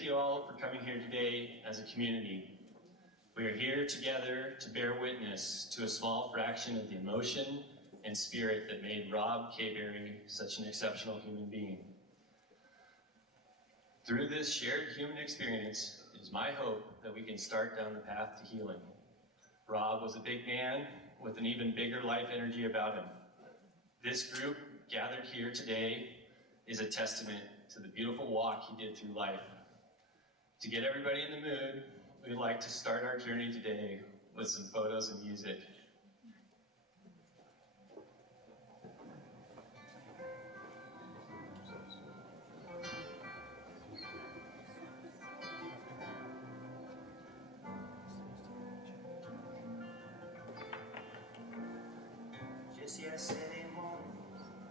thank you all for coming here today as a community. We are here together to bear witness to a small fraction of the emotion and spirit that made Rob Kabeary such an exceptional human being. Through this shared human experience, it is my hope that we can start down the path to healing. Rob was a big man with an even bigger life energy about him. This group gathered here today is a testament to the beautiful walk he did through life. To get everybody in the mood, we'd like to start our journey today with some photos and music. Just yesterday morning,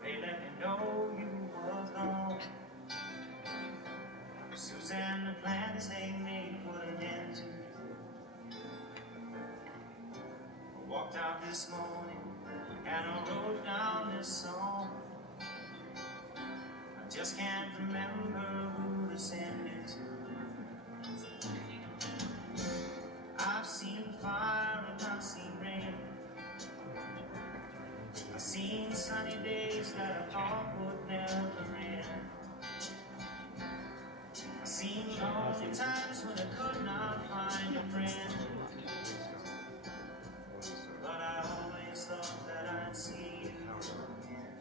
they let me know you was gone. Suzanne, the plans they made put an end to you. I walked out this morning and I wrote down this song. I just can't remember who to send it to. I've seen fire and I've seen rain. I've seen sunny days that I thought would never end. I've seen lonely times when I could not find a friend. But I always thought that I'd see you again.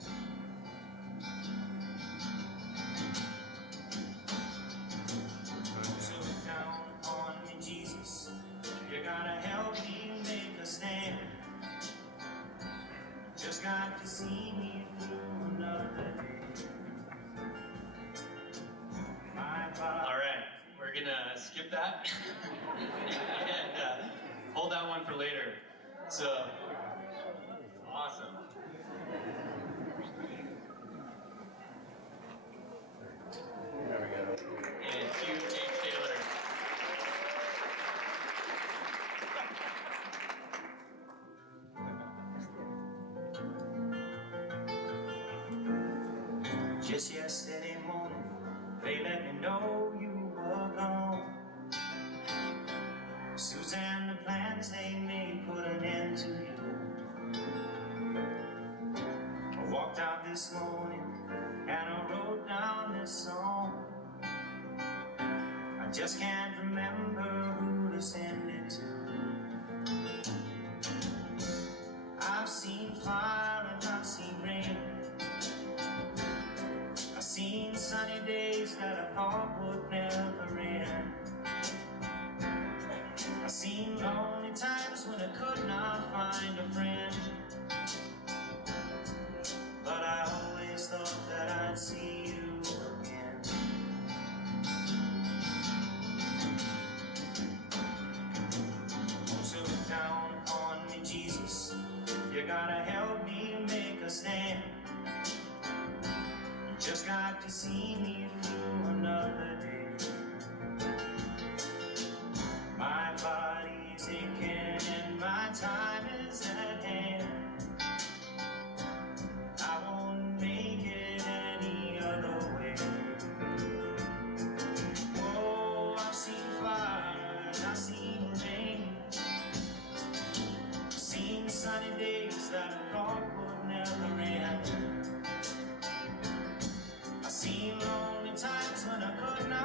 So look down on me, Jesus. You gotta help me make a stand. Just got to see me through another day. All right, we're gonna skip that and hold that one for later. So, awesome. There we go. And cue James Taylor. Just yesterday morning, they let me know you were gone. Suzanne, the plans they made put an end to you. I walked out this morning and I wrote down this song. I just can't remember who to send it to. I've seen fire and I've seen rain. I've seen sunny days that I thought would never end. I've seen lonely times when I could not find a friend. But I always thought that I'd see you again. So look down on me, Jesus. You gotta help me make a stand. Just got to see me through another day. My body's aching and my time is at hand. I won't make it any other way. Oh, I've seen fire and I've seen rain. I've seen sunny days that I thought would never end. I've seen lonely times when I could not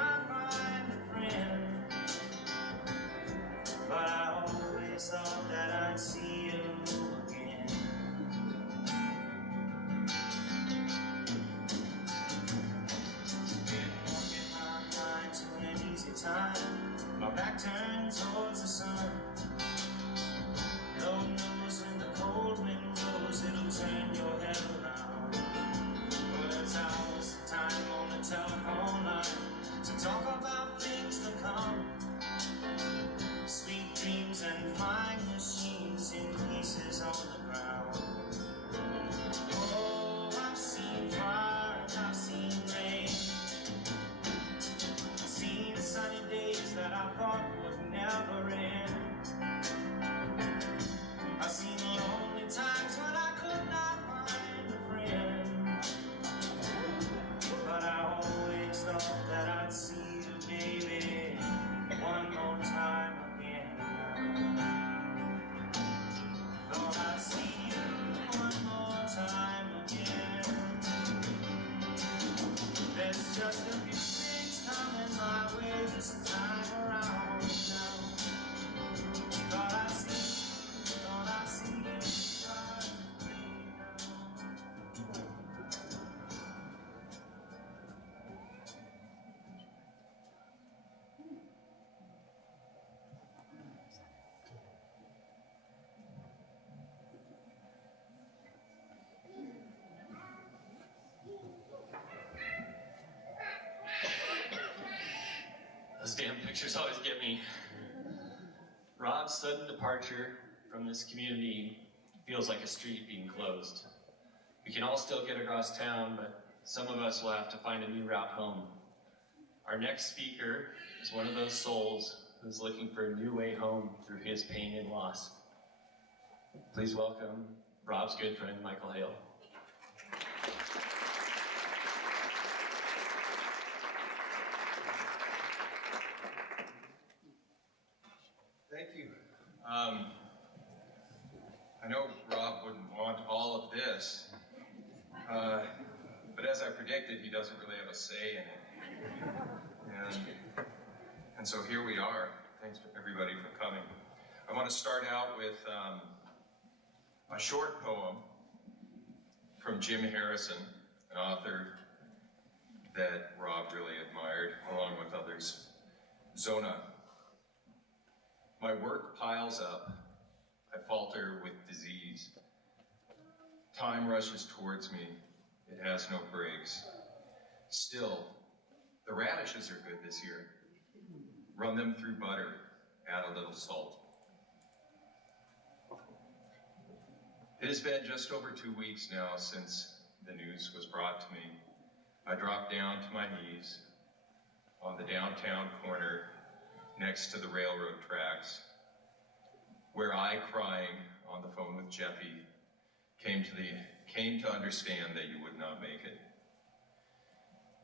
Pictures always get me. Rob's sudden departure from this community feels like a street being closed. We can all still get across town, but some of us will have to find a new route home. Our next speaker is one of those souls who's looking for a new way home through his pain and loss. Please welcome Rob's good friend, Michael Hale. Thank you. I know Rob wouldn't want all of this, but as I predicted, he doesn't really have a say in it. And so here we are. Thanks everybody for coming. I want to start out with a short poem from Jim Harrison, an author that Rob really admired, along with others. Zona. My work piles up. I falter with disease. Time rushes towards me. It has no brakes. Still, the radishes are good this year. Run them through butter. Add a little salt. It has been just over 2 weeks now since the news was brought to me. I dropped down to my knees on the downtown corner next to the railroad tracks, where I, crying on the phone with Jeffy, came to understand that you would not make it.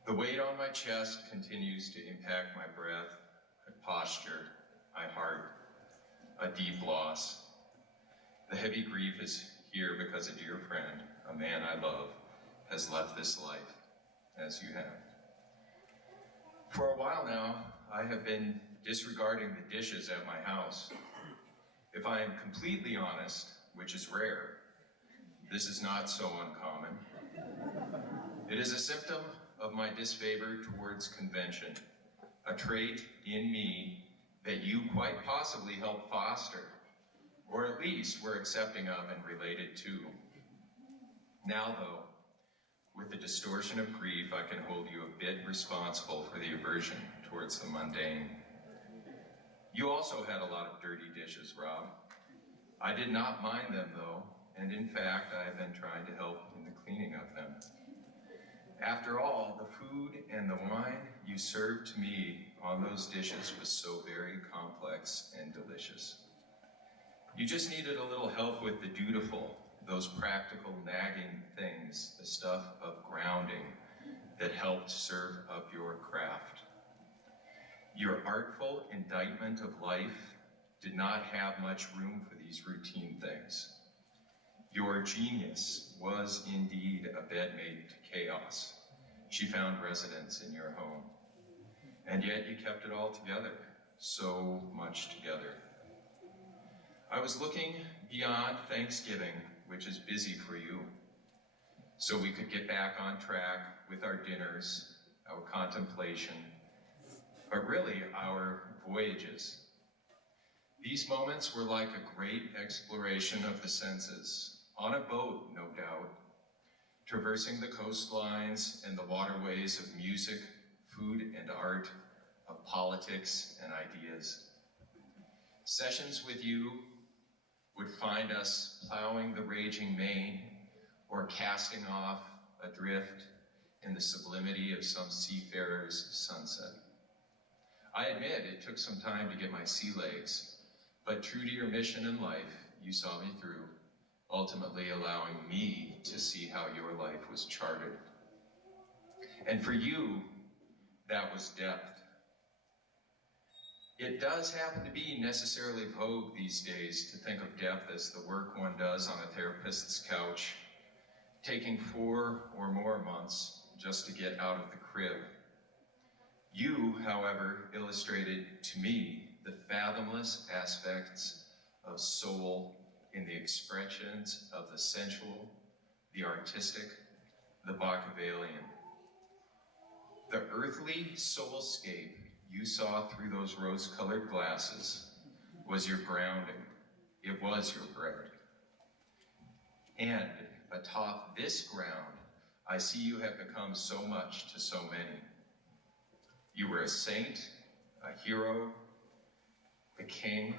The weight on my chest continues to impact my breath, my posture, my heart, a deep loss. The heavy grief is here because a dear friend, a man I love, has left this life, as you have. For a while now, I have been disregarding the dishes at my house. If I am completely honest, which is rare, this is not so uncommon. It is a symptom of my disfavor towards convention, a trait in me that you quite possibly helped foster, or at least were accepting of and related to. Now though, with the distortion of grief, I can hold you a bit responsible for the aversion towards the mundane. You also had a lot of dirty dishes, Rob. I did not mind them though, and in fact, I have been trying to help in the cleaning of them. After all, the food and the wine you served to me on those dishes was so very complex and delicious. You just needed a little help with the dutiful, those practical nagging things, the stuff of grounding that helped serve up your craft. Your artful indictment of life did not have much room for these routine things. Your genius was indeed a bedmate to chaos. She found residence in your home. And yet you kept it all together, so much together. I was looking beyond Thanksgiving, which is busy for you, so we could get back on track with our dinners, our contemplation, but really our voyages. These moments were like a great exploration of the senses, on a boat, no doubt, traversing the coastlines and the waterways of music, food and art, of politics and ideas. Sessions with you would find us plowing the raging main or casting off adrift in the sublimity of some seafarer's sunset. I admit it took some time to get my sea legs, but true to your mission in life, you saw me through, ultimately allowing me to see how your life was charted. And for you, that was depth. It does happen to be necessarily vogue these days to think of depth as the work one does on a therapist's couch, taking 4 or more months just to get out of the crib. You, however, illustrated to me the fathomless aspects of soul in the expressions of the sensual, the artistic, the Machiavellian. The earthly soulscape you saw through those rose-colored glasses was your grounding. It was your bread. And atop this ground, I see you have become so much to so many. You were a saint, a hero, the king,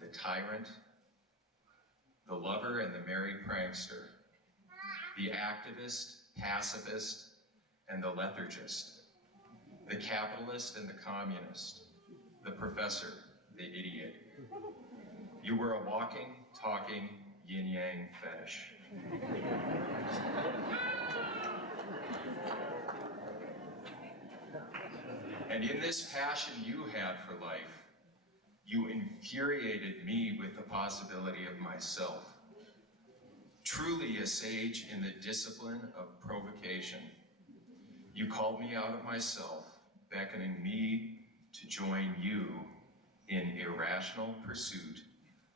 the tyrant, the lover and the merry prankster, the activist, pacifist, and the lethargist, the capitalist and the communist, the professor, the idiot. You were a walking, talking, yin-yang fetish. And in this passion you had for life, you infuriated me with the possibility of myself. Truly a sage in the discipline of provocation. You called me out of myself, beckoning me to join you in irrational pursuit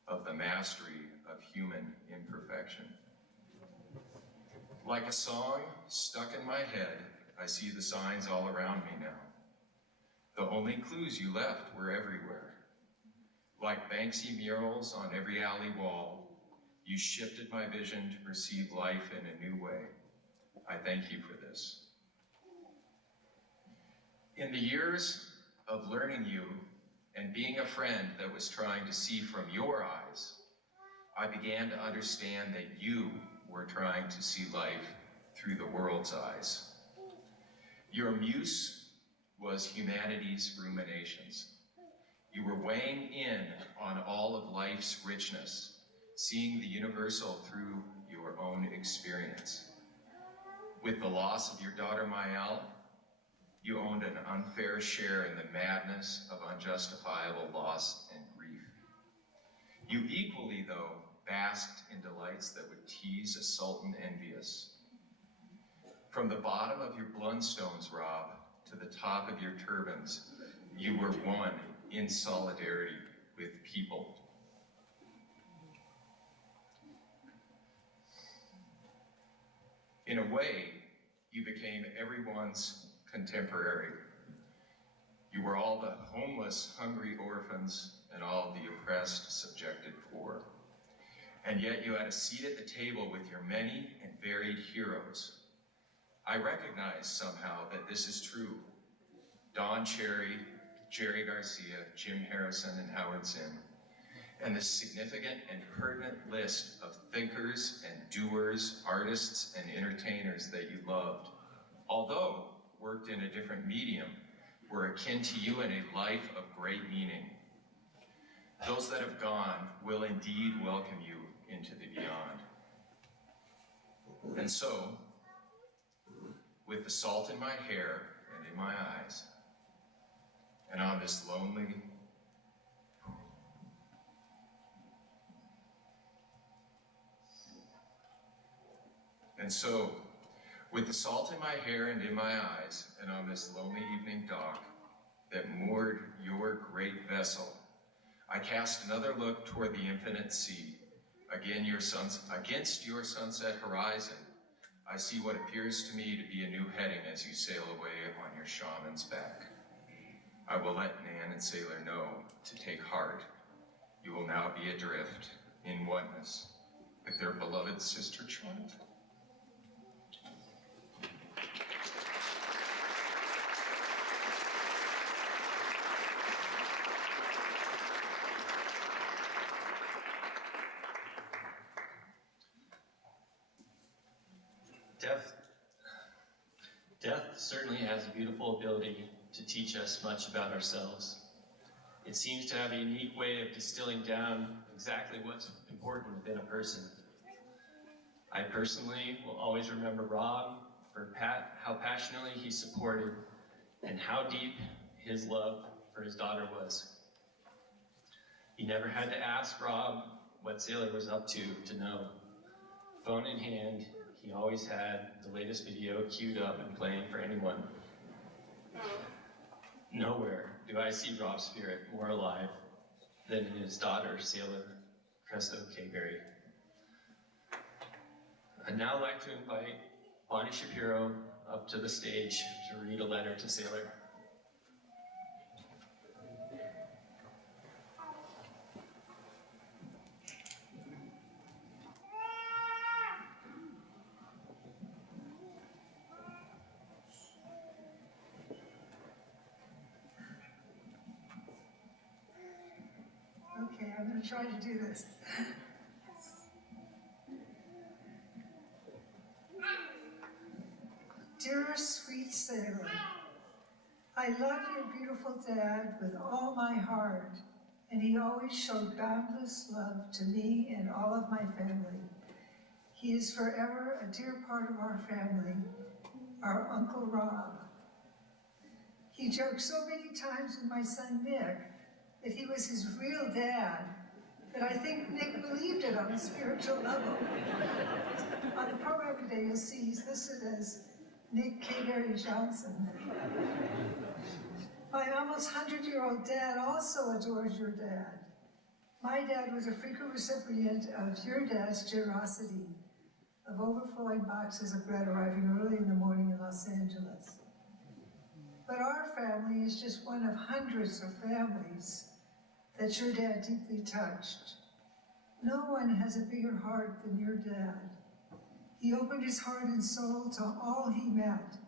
of the mastery of human imperfection. Like a song stuck in my head, I see the signs all around me now. The only clues you left were everywhere. Like Banksy murals on every alley wall, you shifted my vision to perceive life in a new way. I thank you for this. In the years of learning you and being a friend that was trying to see from your eyes, I began to understand that you were trying to see life through the world's eyes. Your muse was humanity's ruminations. You were weighing in on all of life's richness, seeing the universal through your own experience. With the loss of your daughter Maëlle, you owned an unfair share in the madness of unjustifiable loss and grief. You equally, though, basked in delights that would tease a sultan envious. From the bottom of your Blundstones, Rob, to the top of your turbans, you were one in solidarity with people. In a way, you became everyone's contemporary. You were all the homeless, hungry orphans and all the oppressed, subjected poor. And yet you had a seat at the table with your many and varied heroes. I recognize somehow that this is true. Don Cherry, Jerry Garcia, Jim Harrison, and Howard Zinn, and the significant and pertinent list of thinkers and doers, artists and entertainers that you loved, although worked in a different medium, were akin to you in a life of great meaning. Those that have gone will indeed welcome you into the beyond. And so, with the salt in my hair and in my eyes, and on this lonely, with the salt in my hair and in my eyes, and on this lonely evening dock that moored your great vessel, I cast another look toward the infinite sea. Against your sunset horizon, I see what appears to me to be a new heading as you sail away on your shaman's back. I will let Nan and Sailor know to take heart. You will now be adrift in oneness with their beloved sister child. Death certainly has a beautiful ability to teach us much about ourselves. It seems to have a unique way of distilling down exactly what's important within a person. I personally will always remember Rob for how passionately he supported and how deep his love for his daughter was. He never had to ask Rob what Sailor was up to know. Phone in hand, he always had the latest video queued up and playing for anyone. Nowhere do I see Rob's spirit more alive than in his daughter, Sailor Cresto Kabeary. I'd now like to invite Bonnie Shapiro up to the stage to read a letter to Sailor. going to try to do this. Dearest sweet sailor, I love your beautiful dad with all my heart, and he always showed boundless love to me and all of my family. He is forever a dear part of our family, our Uncle Rob. He joked so many times with my son Nick that he was his real dad, that I think Nick believed it on a spiritual level. On the program today, you'll see he's listed as Nick Kabeary Johnson. My almost 100-year-old dad also adores your dad. My dad was a frequent recipient of your dad's generosity, of overflowing boxes of bread arriving early in the morning in Los Angeles. But our family is just one of hundreds of families that your dad deeply touched. No one has a bigger heart than your dad. He opened his heart and soul to all he met.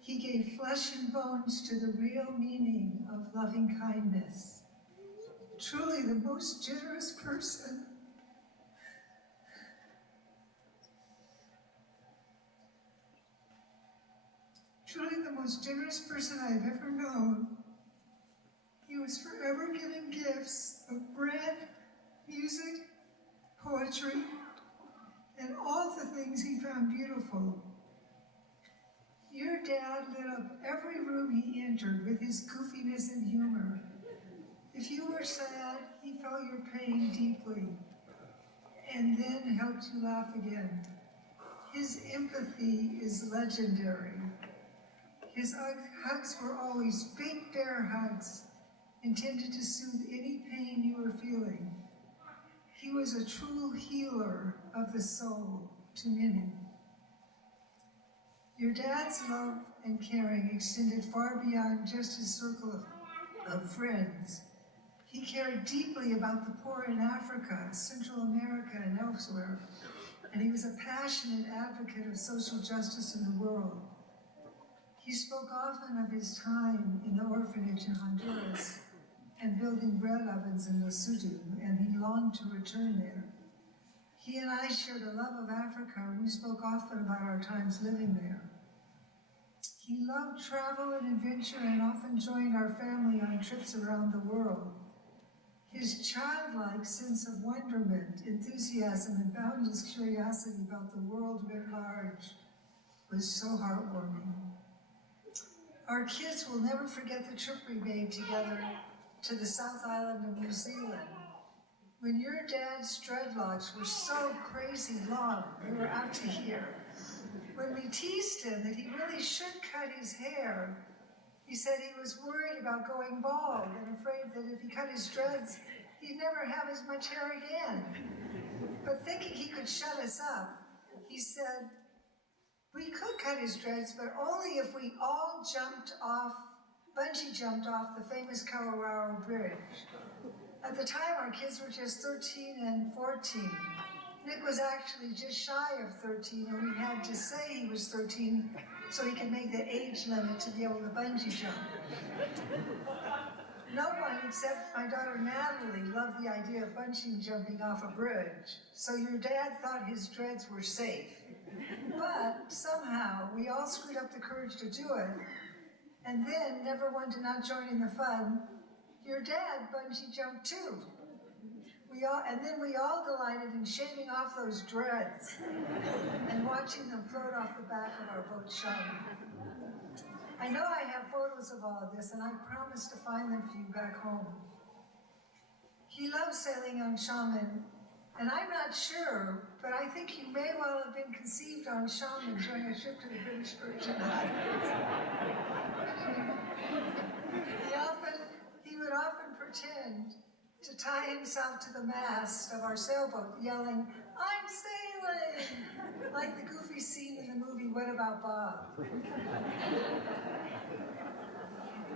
He gave flesh and bones to the real meaning of loving kindness. Truly the most generous person. Truly the most generous person I've ever known. He was forever giving gifts of bread, music, poetry, and all the things he found beautiful. Your dad lit up every room he entered with his goofiness and humor. If you were sad, he felt your pain deeply, and then helped you laugh again. His empathy is legendary. His hugs were always big bear hugs, intended to soothe any pain you were feeling. He was a true healer of the soul to many. Your dad's love and caring extended far beyond just his circle of friends. He cared deeply about the poor in Africa, Central America, and elsewhere, and he was a passionate advocate of social justice in the world. He spoke often of his time in the orphanage in Honduras and building bread ovens in Lesotho, and he longed to return there. He and I shared a love of Africa, and we spoke often about our times living there. He loved travel and adventure and often joined our family on trips around the world. His childlike sense of wonderment, enthusiasm, and boundless curiosity about the world writ large was so heartwarming. Our kids will never forget the trip we made together to the South Island of New Zealand. When your dad's dreadlocks were so crazy long, they were out to here. When we teased him that he really should cut his hair, he said he was worried about going bald and afraid that if he cut his dreads, he'd never have as much hair again. But thinking he could shut us up, he said, we could cut his dreads, but only if we all bungee jumped off the famous Colorado Bridge. At the time, our kids were just 13 and 14. Nick was actually just shy of 13, and we had to say he was 13 so he could make the age limit to be able to bungee jump. No one except my daughter Natalie loved the idea of bungee jumping off a bridge, so your dad thought his dreads were safe. But somehow, we all screwed up the courage to do it, and then, never one to not join in the fun, your dad bungee jumped too. And then we all delighted in shaving off those dreads and watching them float off the back of our boat Shaman. I know I have photos of all of this, and I promise to find them for you back home. He loved sailing on Shaman, and I'm not sure, but I think he may well have been conceived on Shaman during a trip to the British Virgin Islands. He would often pretend to tie himself to the mast of our sailboat, yelling, "I'm sailing!" like the goofy scene in the movie What About Bob?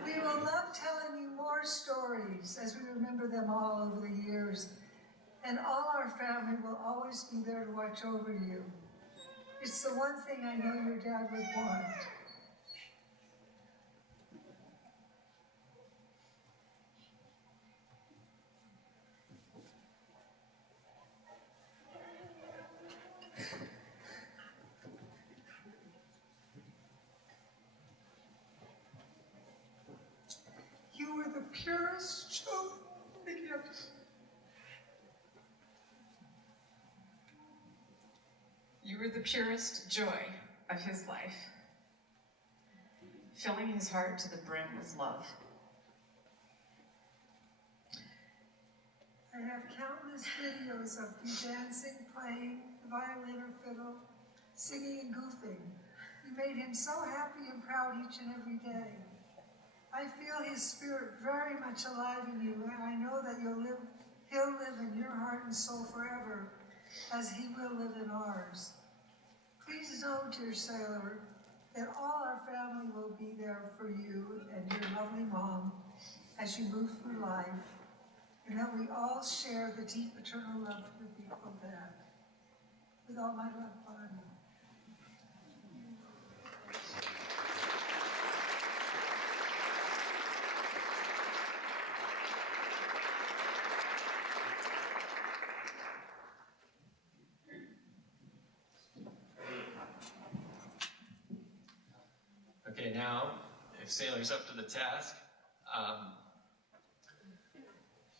We will love telling you more stories as we remember them all over the years, and all our family will always be there to watch over you. It's the one thing I know your dad would want. You were the purest joy of his life, filling his heart to the brim with love. I have countless videos of you dancing, playing the violin or fiddle, singing and goofing. You made him so happy and proud each and every day. I feel his spirit very much alive in you, and I know that he'll live in your heart and soul forever, as he will live in ours. Please know, dear sailor, that all our family will be there for you and your lovely mom as you move through life, and that we all share the deep eternal love of that. With all my love, Bonnie. Okay, now, if Sailor's up to the task,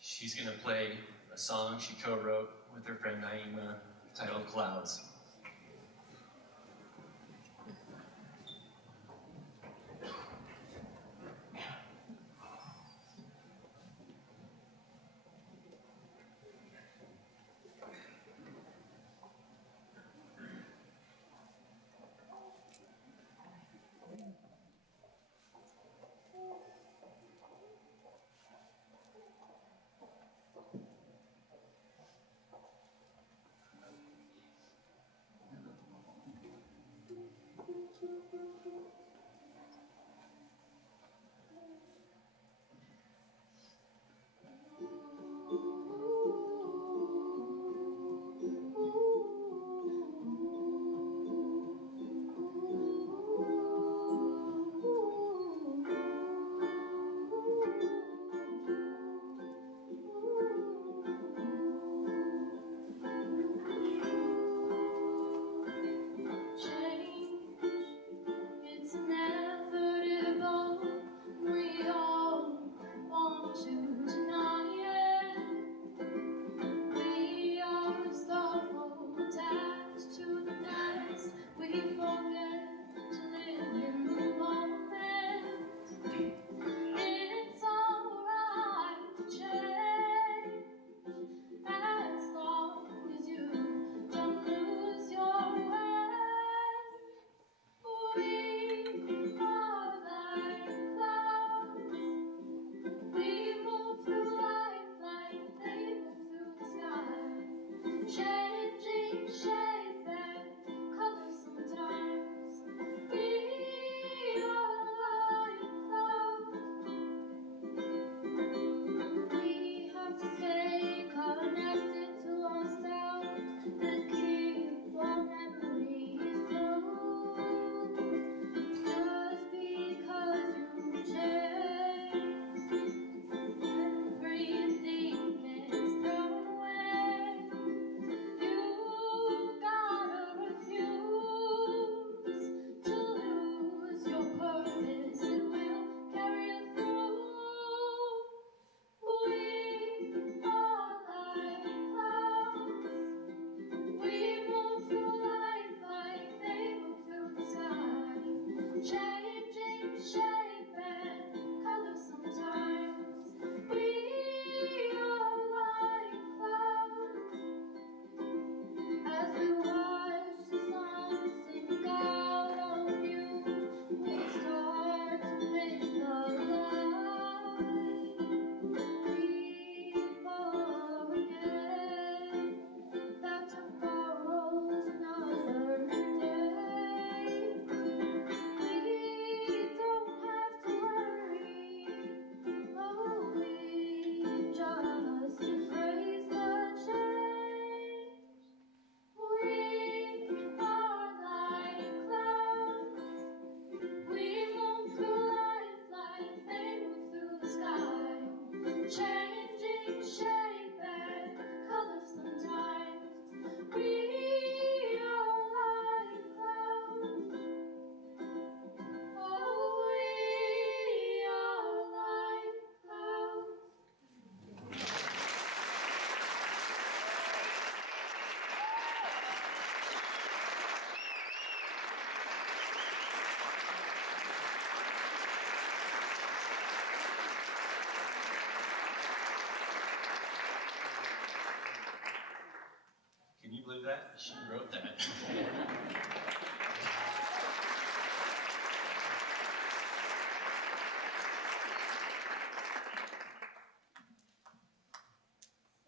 she's gonna play a song she co-wrote with her friend Naima titled Clouds. that? She wrote that.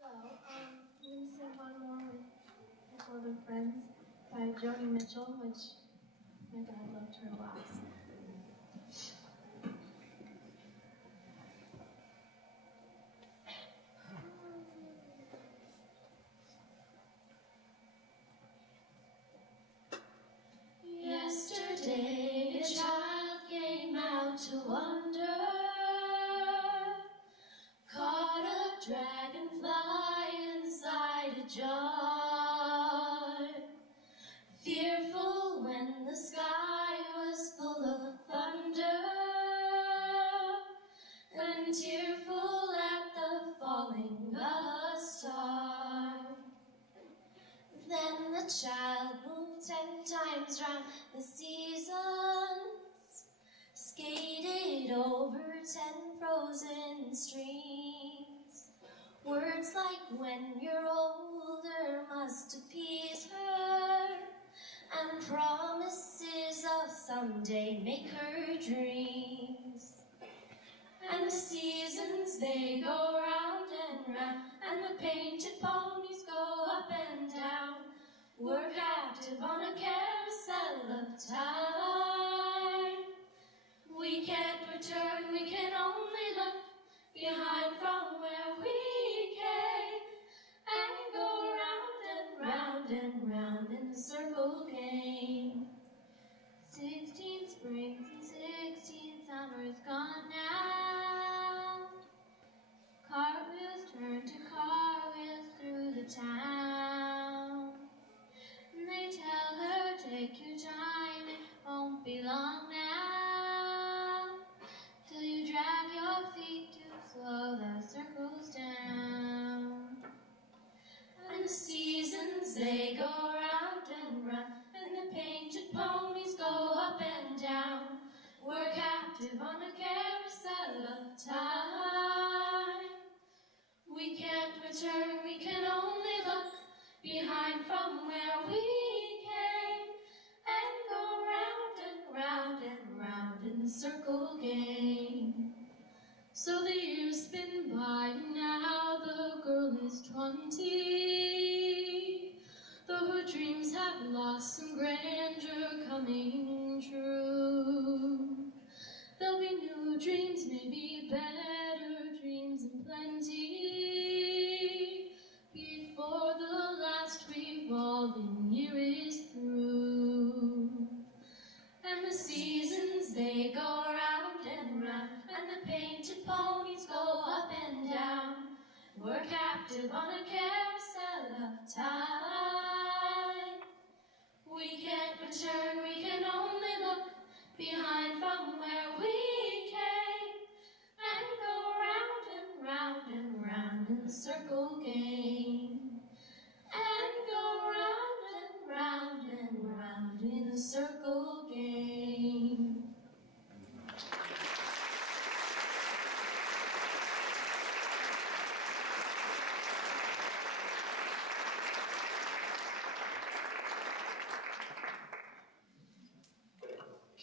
I'm going to sing one more with Older Friends by Joni Mitchell, which my dad loved her lots. Yesterday, a child came out to wander, caught a dragonfly inside a jar. Fearful when the sky was full of thunder, and tearful at the falling of a star. Then the child moved 10 times round the seasons, skated over 10 frozen streams. Words like when you're older must appease her, and promises of someday make her dreams. And the seasons, they go round and round, and the painted ponies go up and down. We're captive on a carousel of time. We can't return, we can only look behind from where we came, and go round and round and round in the circle game. 16 springs and 16 summers gone now. Cartwheels turn to cartwheels through the town. And they tell her, take your time, it won't be long now, till you drag your feet too slow, the circle's down. And the seasons, they go round and round, and the painted ponies go up and down. We're captive on a carousel of time. We can't return, we can only look behind from where we came, and go round and round and round in the circle game. So the years spin by, and now the girl is 20. Though her dreams have lost some grandeur coming true. There'll be new dreams, maybe better dreams in plenty, before the last revolving year is through. And the seasons, they go round and round, and the painted ponies go up and down. We're captive on a carousel of time. We can't return, we can only look behind from where we came, and go round and round and round in the circle game. And go round and round and round in the circle game.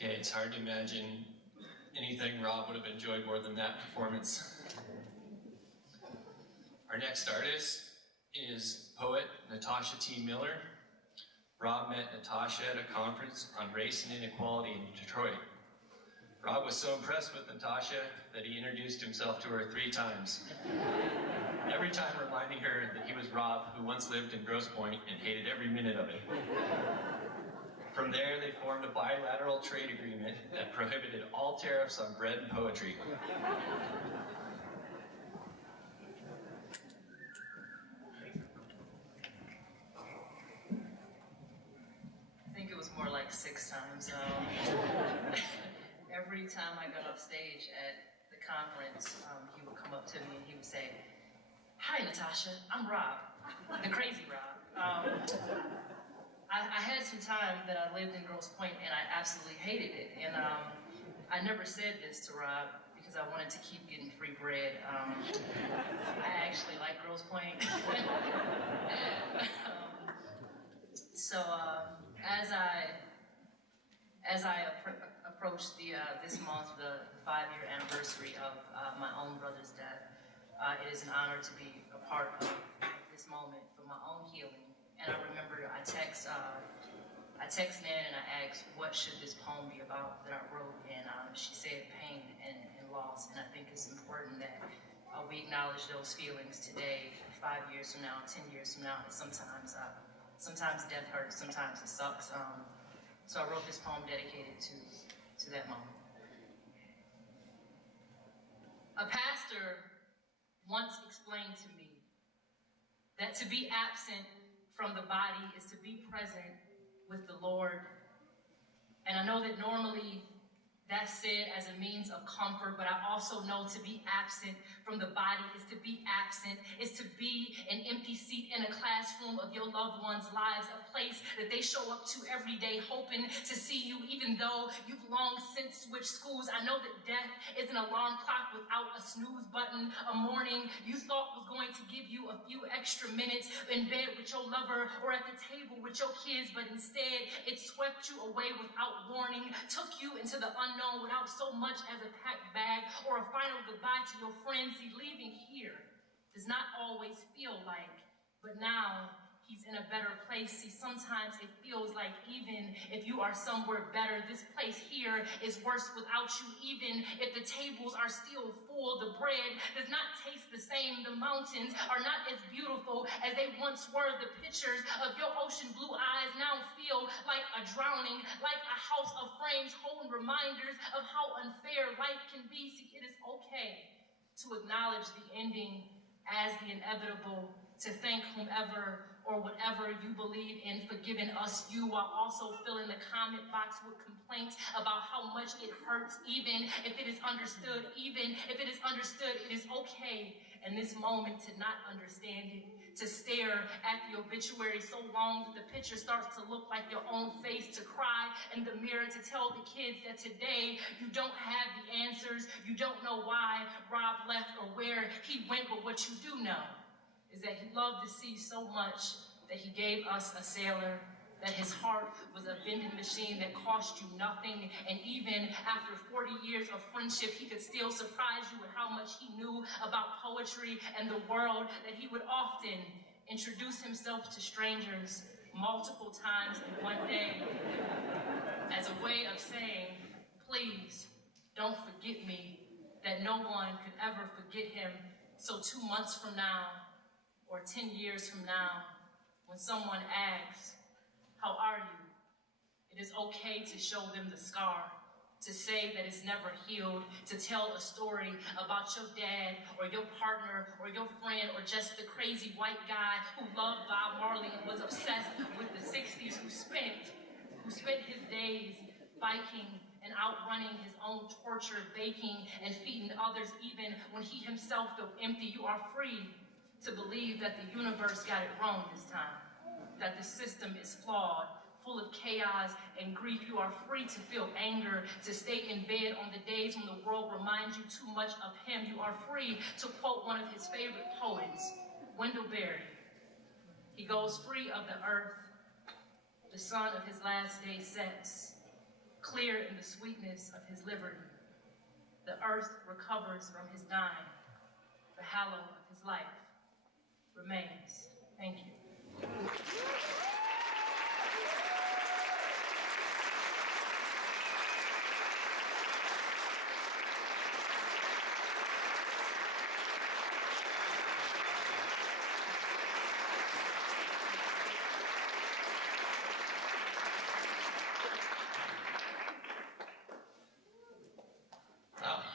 Okay, it's hard to imagine anything Rob would have enjoyed more than that performance. Our next artist is poet Natasha T. Miller. Rob met Natasha at a conference on race and inequality in Detroit. Rob was so impressed with Natasha that he introduced himself to her 3 times. Every time reminding her that he was Rob, who once lived in Grosse Pointe and hated every minute of it. From there, they formed a bilateral trade agreement that prohibited all tariffs on bread and poetry. I think it was more like 6 times. Every time I got off stage at the conference, he would come up to me and he would say, "Hi, Natasha, I'm Rob, the crazy Rob." I had some time that I lived in Grosse Pointe and I absolutely hated it. And I never said this to Rob because I wanted to keep getting free bread. I actually like Grosse Pointe. So as I approach this month, the 5-year anniversary of my own brother's death, it is an honor to be a part of this moment for my own healing. And I remember I text Nan and I asked, what should this poem be about that I wrote? And she said pain and loss. And I think it's important that we acknowledge those feelings today, 5 years from now, 10 years from now. Sometimes death hurts, sometimes it sucks. So I wrote this poem dedicated to that moment. A pastor once explained to me that to be absent from the body is to be present with the Lord. And I know that normally that's said as a means of comfort, but I also know to be absent from the body is to be absent, is to be an empty seat in a classroom of your loved ones' lives, a place that they show up to every day hoping to see you, even though you've long since switched schools. I know that death is an alarm clock without a snooze button, a morning you thought was going to give you a few extra minutes in bed with your lover or at the table with your kids, but instead it swept you away without warning, took you into the unknown without so much as a packed bag or a final goodbye to your friends. See, leaving here does not always feel like, but now he's in a better place. See, sometimes it feels like even if you are somewhere better, this place here is worse without you. Even if the tables are still full, the bread does not taste the same. The mountains are not as beautiful as they once were. The pictures of your ocean blue eyes now feel like a drowning, like a house of frames holding reminders of how unfair life can be. See, it is okay to acknowledge the ending as the inevitable, to thank whomever or whatever you believe in for giving us you, while also filling the comment box with complaints about how much it hurts, even if it is understood. Even if it is understood, it is okay in this moment to not understand it, to stare at the obituary so long that the picture starts to look like your own face, to cry in the mirror, to tell the kids that today you don't have the answers, you don't know why Rob left or where he went, but what you do know is that he loved the sea so much that he gave us a sailor, that his heart was a vending machine that cost you nothing, and even after 40 years of friendship, he could still surprise you with how much he knew about poetry and the world, that he would often introduce himself to strangers multiple times in one day as a way of saying, please don't forget me, that no one could ever forget him. So 2 months from now, or 10 years from now, when someone asks, how are you? It is okay to show them the scar, to say that it's never healed, to tell a story about your dad or your partner or your friend or just the crazy white guy who loved Bob Marley and was obsessed with the 60s, who spent his days biking and outrunning his own torture, baking and feeding others even when he himself felt empty. You are free to believe that the universe got it wrong this time, that the system is flawed, full of chaos and grief. You are free to feel anger, to stay in bed on the days when the world reminds you too much of him. You are free to quote one of his favorite poets, Wendell Berry. He goes, free of the earth, the sun of his last day sets, clear in the sweetness of his liberty. The earth recovers from his dying, the hallow of his life remains. Thank you.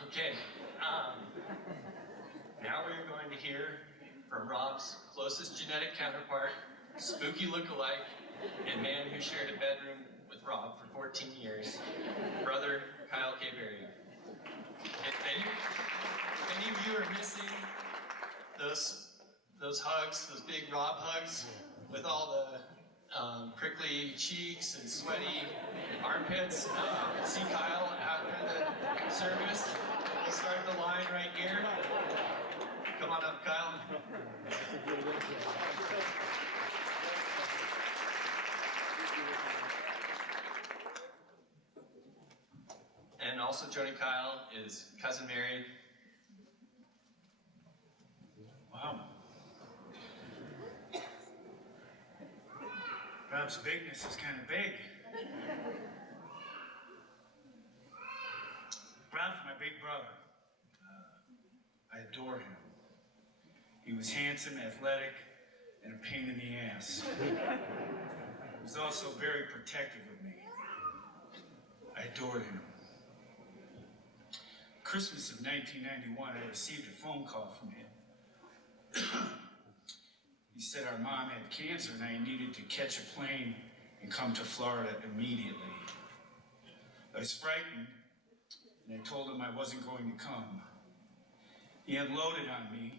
Okay. Now we're going to hear from Rob's closest genetic counterpart, spooky lookalike, and man who shared a bedroom with Rob for 14 years, brother Kyle Kabeary. If any of you are missing those hugs, those big Rob hugs, with all the prickly cheeks and sweaty armpits, see Kyle after the service. We'll start the line right here. Come on up, Kyle. ありがとうございます。And also joining Kyle is cousin Mary. Wow. Rob's bigness is kind of big. Rob's my big brother. I adore him. He was handsome, athletic, and a pain in the ass. He was also very protective of me. I adored him. Christmas of 1991, I received a phone call from him. He said our mom had cancer and I needed to catch a plane and come to Florida immediately. I was frightened and I told him I wasn't going to come. He unloaded on me.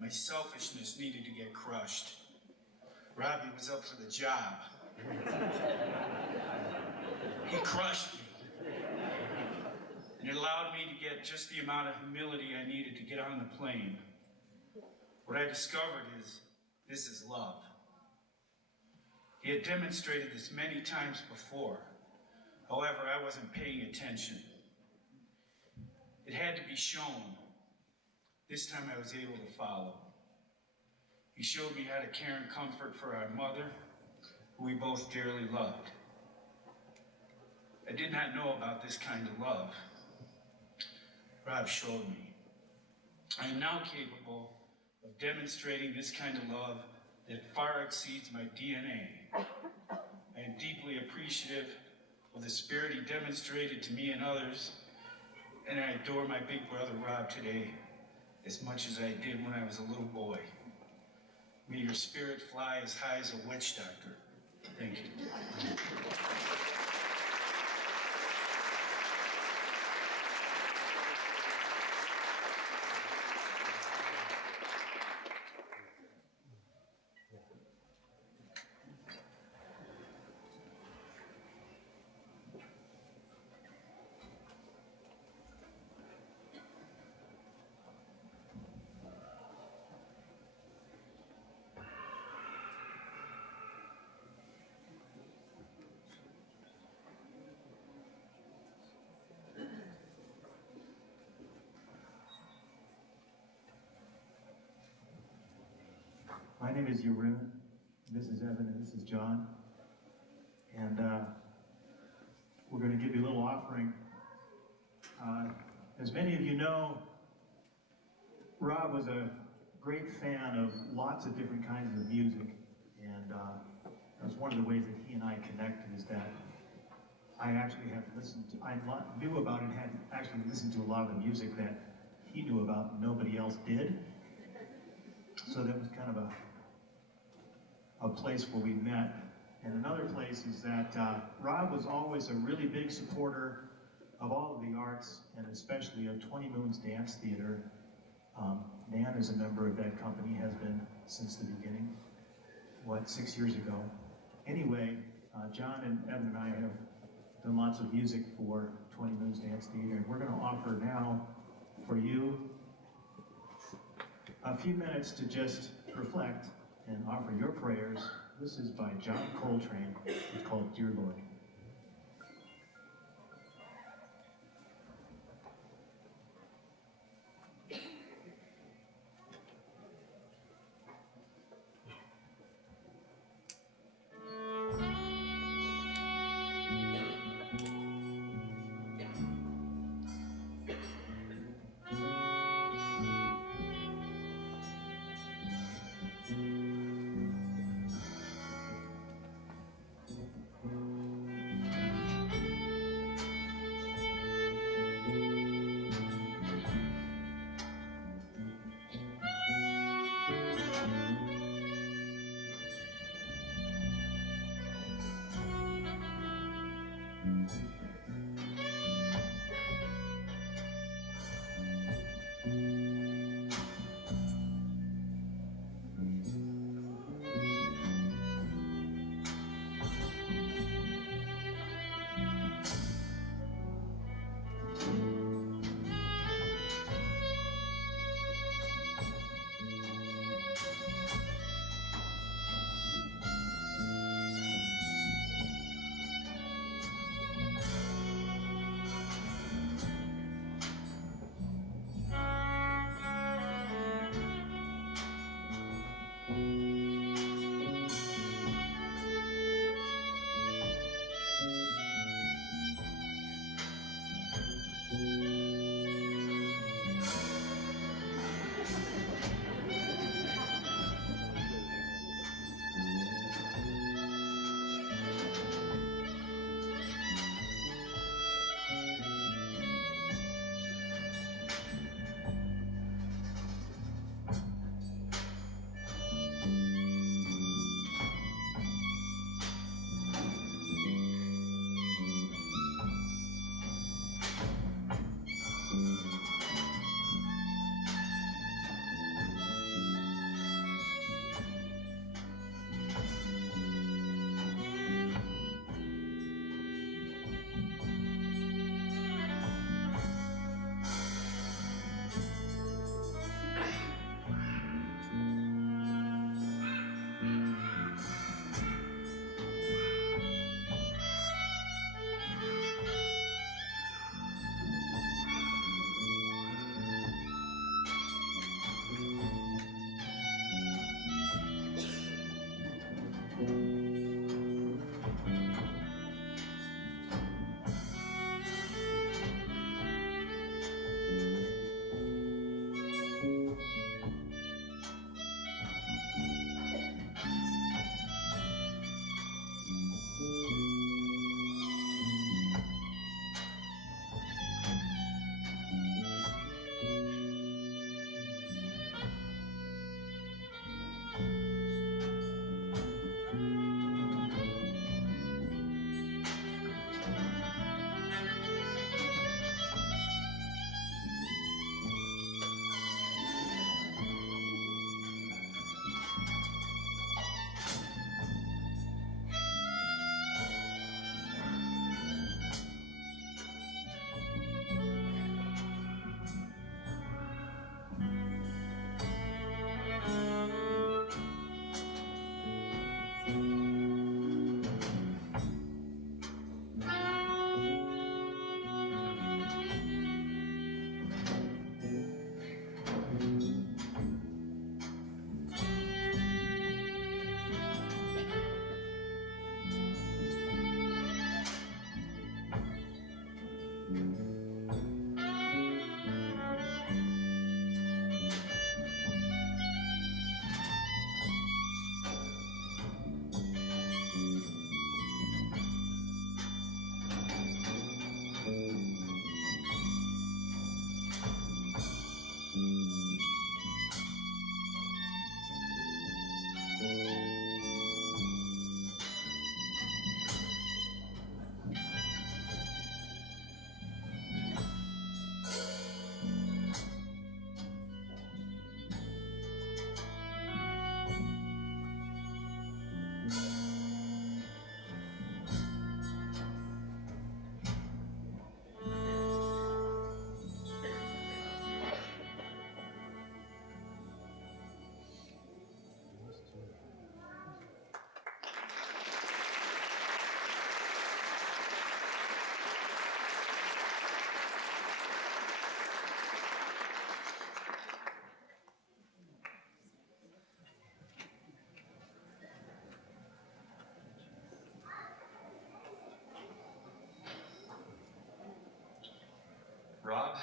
My selfishness needed to get crushed. Robbie was up for the job. He crushed me. And it allowed me to get just the amount of humility I needed to get on the plane. What I discovered is, this is love. He had demonstrated this many times before. However, I wasn't paying attention. It had to be shown. This time I was able to follow. He showed me how to care and comfort for our mother, who we both dearly loved. I did not know about this kind of love. Rob showed me. I am now capable of demonstrating this kind of love that far exceeds my DNA. I am deeply appreciative of the spirit he demonstrated to me and others, and I adore my big brother Rob today as much as I did when I was a little boy. May your spirit fly as high as a witch doctor. Thank you. My name is Jeroen, this is Evan, and this is John. And we're going to give you a little offering. As many of you know, Rob was a great fan of lots of different kinds of music. And that's one of the ways that he and I connected, is that I actually had listened to, I knew about and had actually listened to a lot of the music that he knew about and nobody else did. So that was kind of a place where we met. And another place is that Rob was always a really big supporter of all of the arts, and especially of 20 Moons Dance Theater. Nan is a member of that company, has been since the beginning, 6 years ago. Anyway, John and Evan and I have done lots of music for 20 Moons Dance Theater, and we're going to offer now for you a few minutes to just reflect and offer your prayers. This is by John Coltrane. It's called Dear Lord.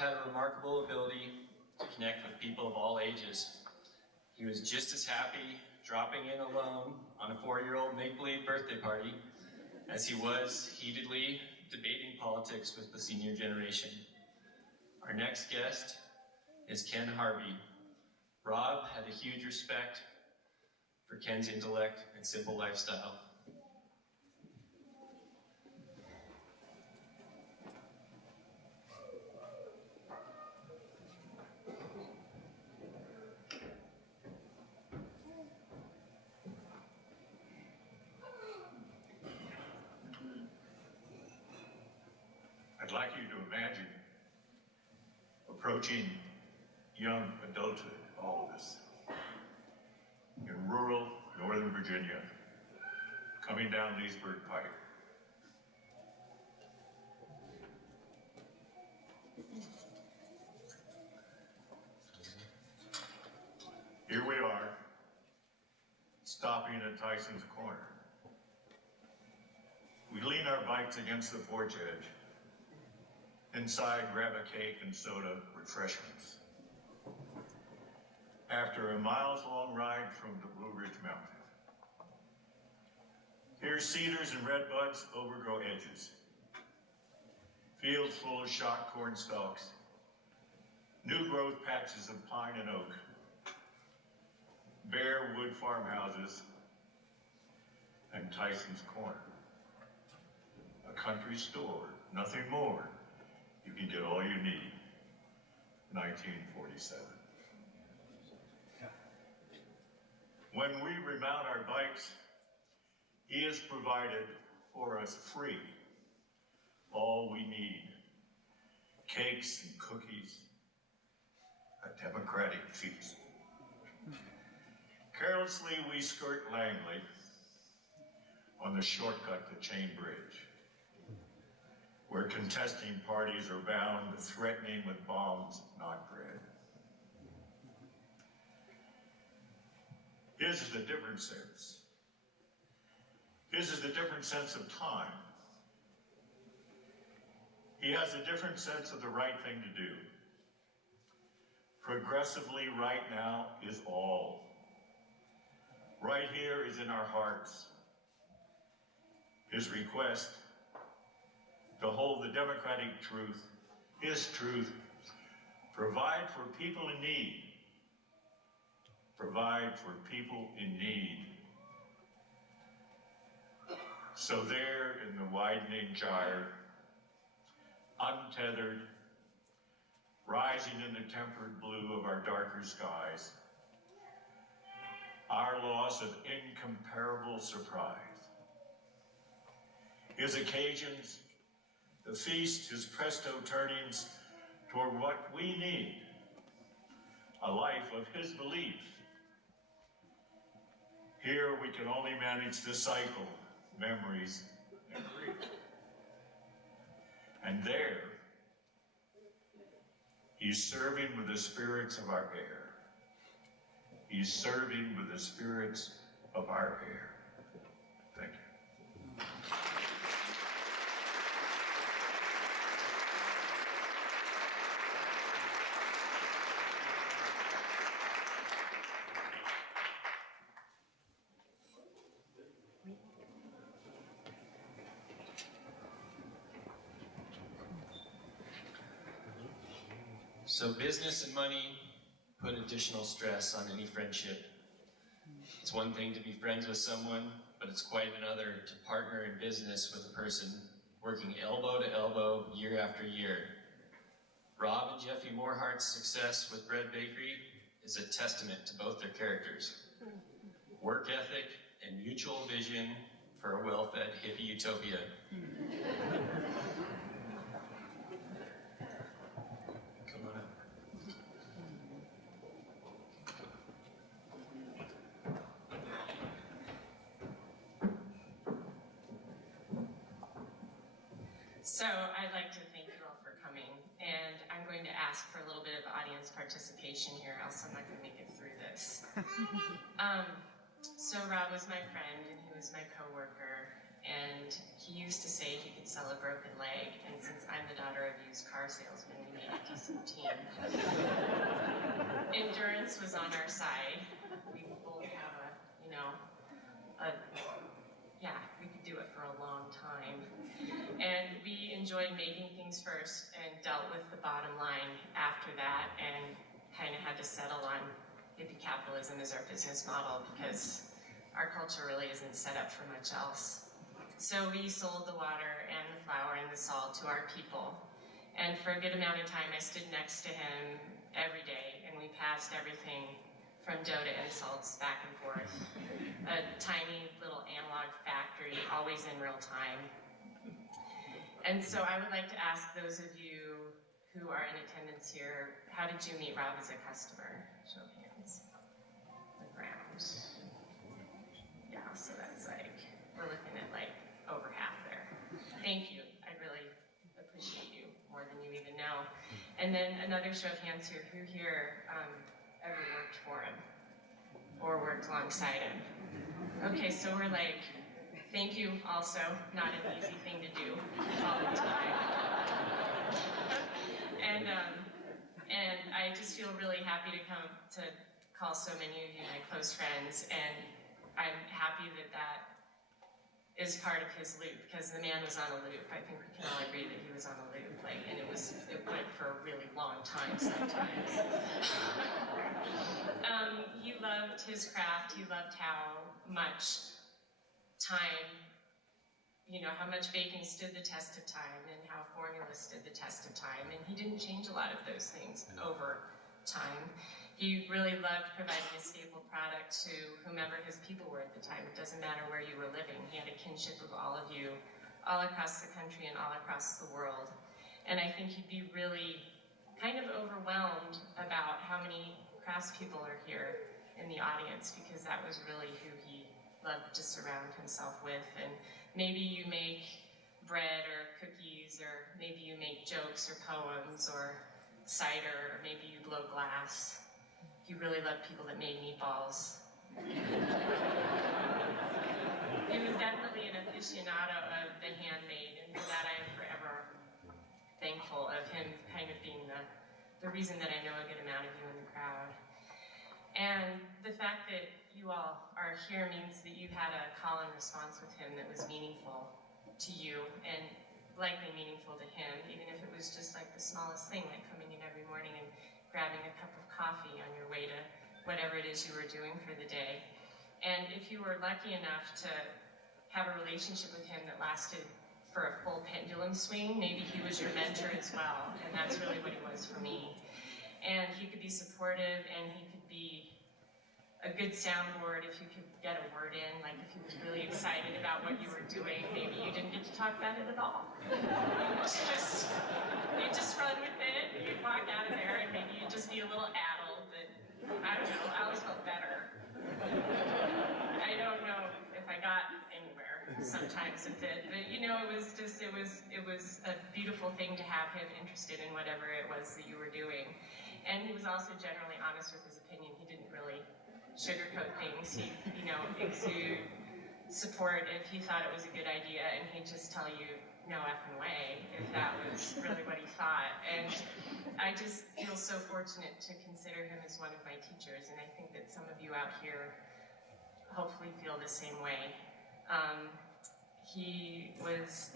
had a remarkable ability to connect with people of all ages. He was just as happy dropping in alone on a 4-year-old make-believe birthday party as he was heatedly debating politics with the senior generation. Our next guest is Ken Harvey. Rob had a huge respect for Ken's intellect and simple lifestyle. I'd like you to imagine approaching young adulthood, all of us, in rural Northern Virginia, coming down Leesburg Pike. Here we are, stopping at Tyson's Corner. We lean our bikes against the porch edge. Inside, grab a cake and soda refreshments. After a miles-long ride from the Blue Ridge Mountain. Here's cedars and redbuds overgrow edges. Fields full of shot corn stalks. New growth patches of pine and oak. Bare wood farmhouses. And Tyson's Corner. A country store, nothing more. You can get all you need. 1947. When we remount our bikes, he has provided for us free all we need. Cakes and cookies, a democratic feast. Carelessly, we skirt Langley on the shortcut to Chain Bridge, where contesting parties are bound to threatening with bombs, not bread. His is a different sense. His is a different sense of time. He has a different sense of the right thing to do. Progressively right now is all. Right here is in our hearts. His request to hold the democratic truth, his truth, provide for people in need. Provide for people in need. So there in the widening gyre, untethered, rising in the tempered blue of our darker skies, our loss of incomparable surprise. His occasions, the feast, his Cresto turnings toward what we need, a life of his belief. Here we can only manage the cycle, memories, and grief. And there, he's serving with the spirits of our air. He's serving with the spirits of our air. Thank you. So business and money put additional stress on any friendship. It's one thing to be friends with someone, but it's quite another to partner in business with a person working elbow to elbow year after year. Rob and Jeffy Moorhart's success with Bread Bakery is a testament to both their characters. Work ethic and mutual vision for a well-fed hippie utopia. So I'd like to thank you all for coming, and I'm going to ask for a little bit of audience participation here, else I'm not going to make it through this. So Rob was my friend, and he was my coworker, and he used to say he could sell a broken leg, and since I'm the daughter of used car car salesman. We made a decent team. Endurance was on our side. We both have we could do it for a long time. And we enjoyed making things first and dealt with the bottom line after that, and kind of had to settle on hippie capitalism as our business model because our culture really isn't set up for much else. So we sold the water and the flour and the salt to our people. And for a good amount of time, I stood next to him every day, and we passed everything from dough to insults back and forth. A tiny little analog factory, always in real time. And so I would like to ask those of you who are in attendance here, how did you meet Rob as a customer? Show of hands. The ground. Yeah, so that's like, we're looking at like over half there. Thank you. I really appreciate you more than you even know. And then another show of hands here, who here ever worked for him or worked alongside him? Okay, so we're like, thank you also, not an easy thing to do all the time. And I just feel really happy to come to call so many of you my close friends, and I'm happy that that is part of his loop, because the man was on a loop. I think we can all agree that he was on a loop, and it went for a really long time sometimes. He loved his craft. He loved how much time, how much baking stood the test of time, and how formula stood the test of time, and he didn't change a lot of those things over time. He really loved providing a staple product to whomever his people were at the time. It doesn't matter where you were living. He had a kinship with all of you, all across the country and all across the world. And I think he'd be really kind of overwhelmed about how many craftspeople are here in the audience, because that was really who he loved to surround himself with. And maybe you make bread or cookies, or maybe you make jokes or poems or cider, or maybe you blow glass. He really loved people that made meatballs. He was definitely an aficionado of the handmade, and for that I am forever thankful of him kind of being the reason that I know a good amount of you in the crowd. And the fact that you all are here means that you had a call and response with him that was meaningful to you, and likely meaningful to him, even if it was just like the smallest thing, like coming in every morning and grabbing a cup of coffee on your way to whatever it is you were doing for the day. And if you were lucky enough to have a relationship with him that lasted for a full pendulum swing, maybe he was your mentor as well, and that's really what he was for me. And he could be supportive, and he could be a good soundboard if you could get a word in, like if he was really excited about what you were doing, maybe you didn't get to talk about it at all. You'd just run with it, and you'd walk out of there, and maybe you'd just be a little addled, but I don't know, I always felt better. I don't know if I got anywhere sometimes with it, but it was a beautiful thing to have him interested in whatever it was that you were doing. And he was also generally honest with his opinion. He didn't really sugarcoat things. He'd, exude support if he thought it was a good idea, and he'd just tell you no effing way if that was really what he thought. And I just feel so fortunate to consider him as one of my teachers, and I think that some of you out here hopefully feel the same way. He was,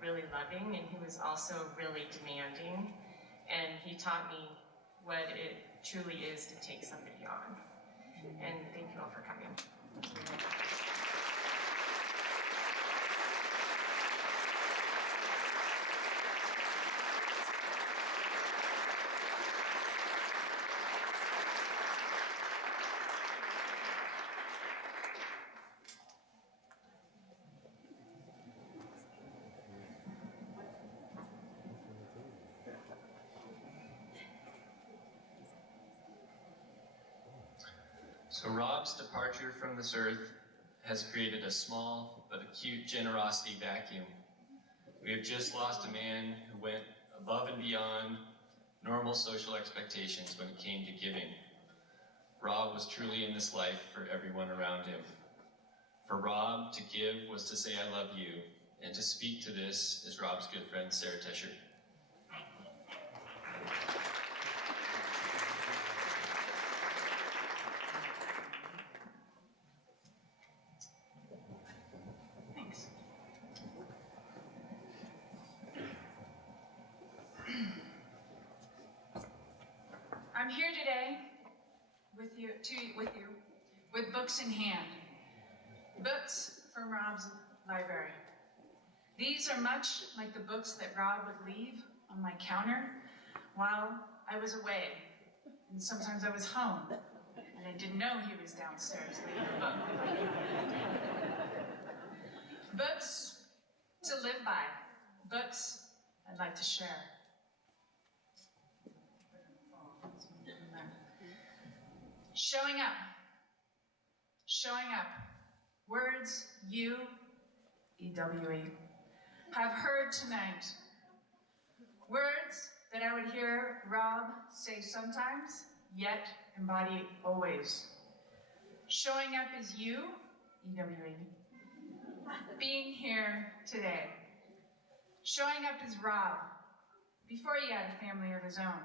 really loving, and he was also really demanding, and he taught me what it truly is to take somebody on. And thank you all for coming. So Rob's departure from this earth has created a small but acute generosity vacuum. We have just lost a man who went above and beyond normal social expectations when it came to giving. Rob was truly in this life for everyone around him. For Rob, to give was to say I love you, and to speak to this is Rob's good friend Sarah Tesher. Thanks. I'm here today with books in hand. Books from Rob's library. These are much like the books that Rob would leave on my counter while I was away. And sometimes I was home, and I didn't know he was downstairs leaving a book. Books to live by. Books I'd like to share. Showing up. Showing up. Words you, E-W-E, have heard tonight. Words that I would hear Rob say sometimes, yet embody always. Showing up is you, E-W-E, being here today. Showing up is Rob, before he had a family of his own.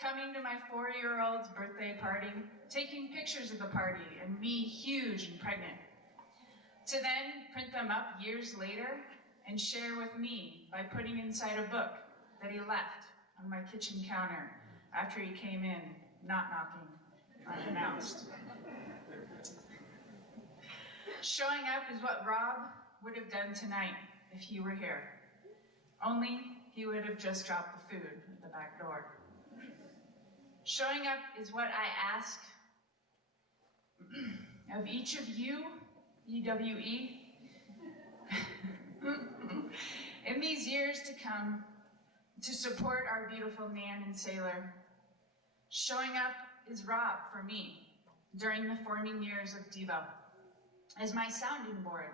Coming to my 4-year-old's birthday party, taking pictures of the party and me huge and pregnant. To then print them up years later and share with me by putting inside a book that he left on my kitchen counter after he came in, not knocking, unannounced. Showing up is what Rob would have done tonight if he were here. Only he would have just dropped the food at the back door. Showing up is what I ask of each of you, E-W-E, in these years to come, to support our beautiful Nan and Sailor. Showing up is Rob for me during the forming years of Devo, as my sounding board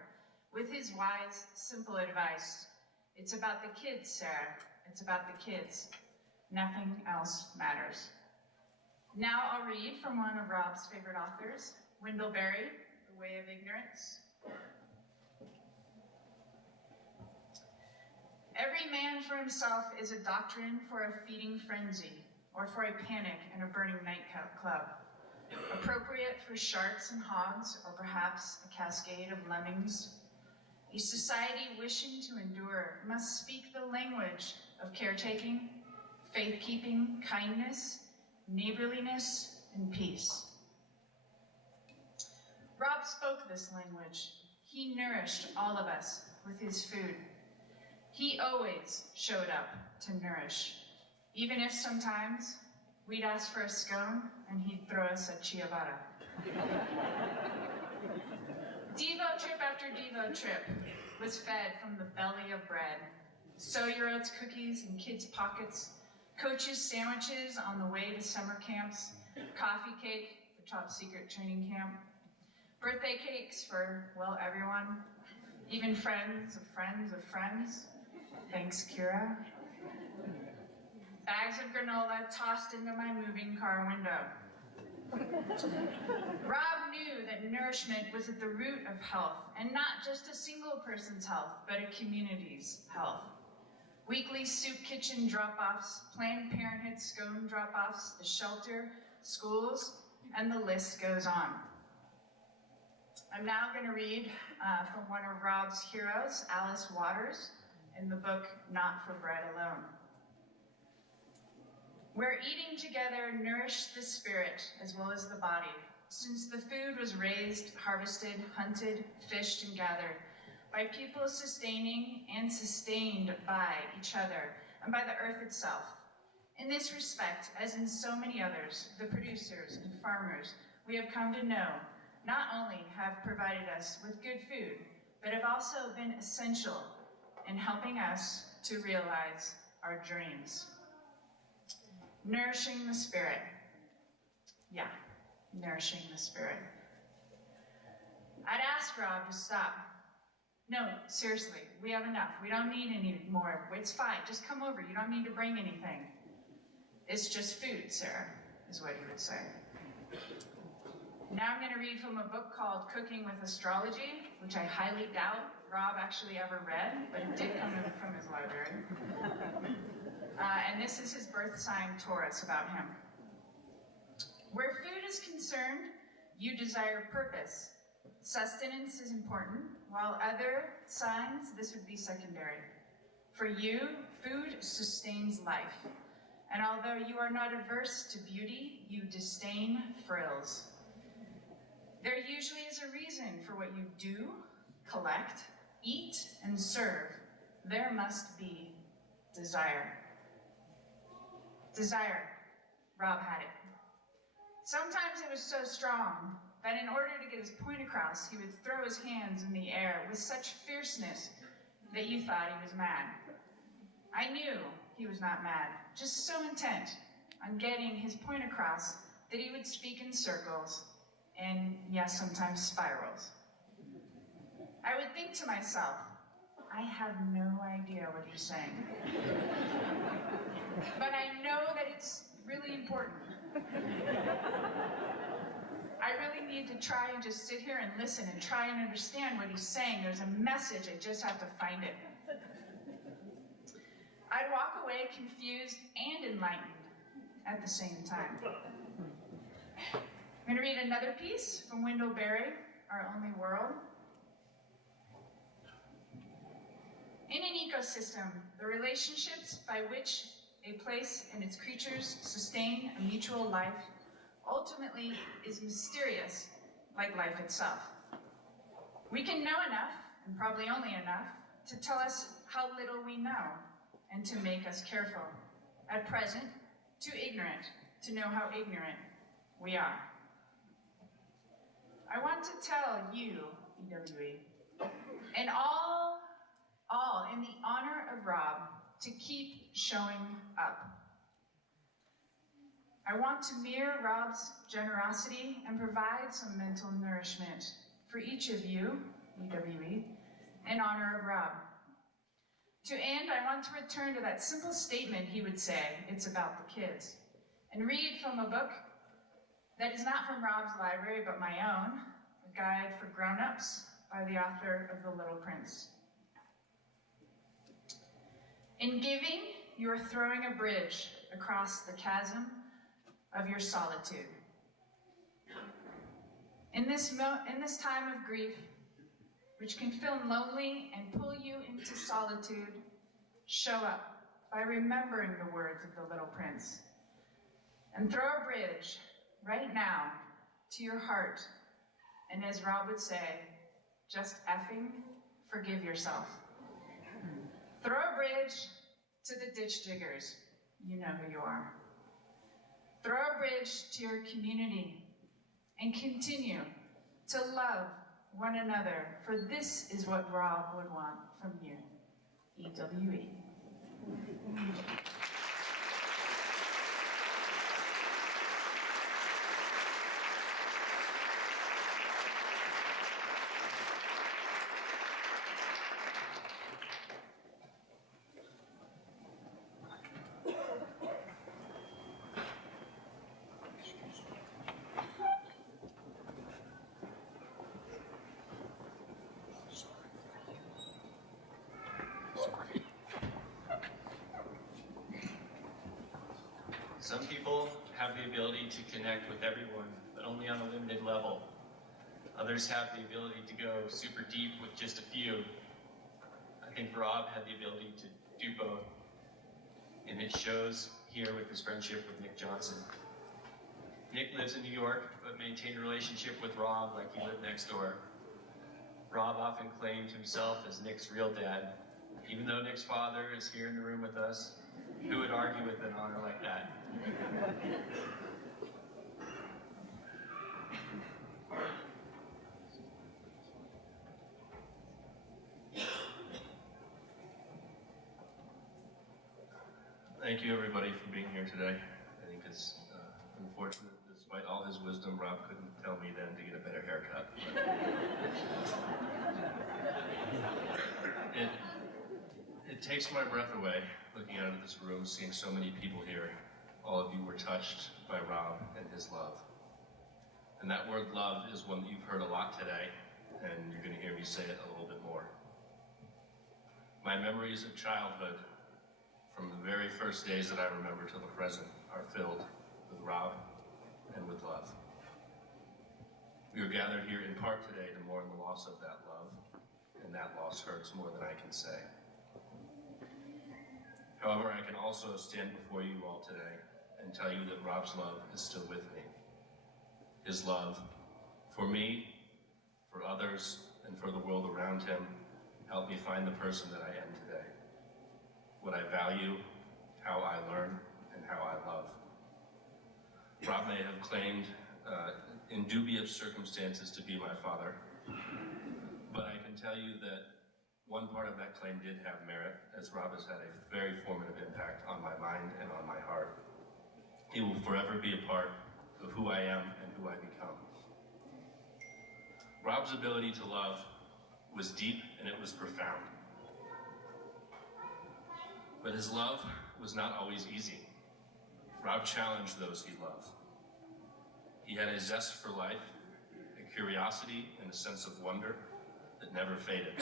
with his wise, simple advice. It's about the kids, Sarah. It's about the kids. Nothing else matters. Now I'll read from one of Rob's favorite authors, Wendell Berry, The Way of Ignorance. Every man for himself is a doctrine for a feeding frenzy, or for a panic in a burning nightclub. Appropriate for sharks and hogs, or perhaps a cascade of lemmings. A society wishing to endure must speak the language of caretaking, faith-keeping, kindness, neighborliness, and peace. Rob spoke this language. He nourished all of us with his food. He always showed up to nourish, even if sometimes we'd ask for a scone and he'd throw us a ciabatta. Devo trip after Devo trip was fed from the belly of bread. Sow-year-olds cookies in kids' pockets, coaches' sandwiches on the way to summer camps, coffee cake for top secret training camp, birthday cakes for, well, everyone, even friends of friends of friends. Thanks, Kira. Bags of granola tossed into my moving car window. Rob knew that nourishment was at the root of health, and not just a single person's health, but a community's health. Weekly soup kitchen drop-offs, Planned Parenthood scone drop-offs, the shelter, schools, and the list goes on. I'm now going to read from one of Rob's heroes, Alice Waters, in the book Not for Bread Alone. Where eating together nourished the spirit as well as the body, since the food was raised, harvested, hunted, fished, and gathered by people sustaining and sustained by each other and by the earth itself. In this respect, as in so many others, the producers and farmers we have come to know not only have provided us with good food, but have also been essential in helping us to realize our dreams. Nourishing the spirit. Yeah, nourishing the spirit. I'd ask Rob to stop. No, seriously, we have enough. We don't need any more. It's fine, just come over. You don't need to bring anything. It's just food, Sarah, is what he would say. Now I'm going to read from a book called Cooking with Astrology, which I highly doubt Rob actually ever read, but it did come from his library. And this is his birth sign, Taurus, about him. Where food is concerned, you desire purpose. Sustenance is important, while other signs, this would be secondary. For you, food sustains life. And although you are not averse to beauty, you disdain frills. There usually is a reason for what you do, collect, eat, and serve. There must be desire. Desire. Rob had it. Sometimes it was so strong that in order to get his point across, he would throw his hands in the air with such fierceness that you thought he was mad. I knew he was not mad, just so intent on getting his point across that he would speak in circles and, yes, sometimes spirals. I would think to myself, I have no idea what he's saying. But I know that it's really important. I really need to try and just sit here and listen and try and understand what he's saying. There's a message, I just have to find it. I'd walk away confused and enlightened at the same time. I'm going to read another piece from Wendell Berry, Our Only World. In an ecosystem, the relationships by which a place and its creatures sustain a mutual life ultimately is mysterious, like life itself. We can know enough, and probably only enough, to tell us how little we know and to make us careful. At present, too ignorant to know how ignorant we are. I want to tell you, EWE, and all in the honor of Rob, to keep showing up. I want to mirror Rob's generosity and provide some mental nourishment for each of you, EWE, in honor of Rob. To end, I want to return to that simple statement he would say, it's about the kids, and read from a book that is not from Rob's library, but my own, A Guide for Grown-Ups by the author of The Little Prince. In giving, you are throwing a bridge across the chasm of your solitude. In this time of grief, which can feel lonely and pull you into solitude, show up by remembering the words of the Little Prince. And throw a bridge right now to your heart. And as Rob would say, just effing forgive yourself. Throw a bridge to the ditch diggers. You know who you are. Throw a bridge to your community and continue to love one another, for this is what Rob would want from you, EWE. Some people have the ability to connect with everyone, but only on a limited level. Others have the ability to go super deep with just a few. I think Rob had the ability to do both, and it shows here with his friendship with Nick Johnson. Nick lives in New York, but maintained a relationship with Rob like he lived next door. Rob often claimed himself as Nick's real dad. Even though Nick's father is here in the room with us, who would argue with an honor like that? Thank you, everybody, for being here today. I think it's unfortunate, despite all his wisdom, Rob couldn't tell me then to get a better haircut. It takes my breath away looking out of this room, seeing so many people here. All of you were touched by Rob and his love. And that word love is one that you've heard a lot today, and you're going to hear me say it a little bit more. My memories of childhood from the very first days that I remember till the present, are filled with Rob and with love. We are gathered here in part today to mourn the loss of that love, and that loss hurts more than I can say. However, I can also stand before you all today and tell you that Rob's love is still with me. His love for me, for others, and for the world around him helped me find the person that I am today. What I value, how I learn, and how I love. Rob may have claimed in dubious circumstances to be my father, but I can tell you that one part of that claim did have merit, as Rob has had a very formative impact on my mind and on my heart. He will forever be a part of who I am and who I become. Rob's ability to love was deep and it was profound. But his love was not always easy. Rob challenged those he loved. He had a zest for life, a curiosity and a sense of wonder that never faded.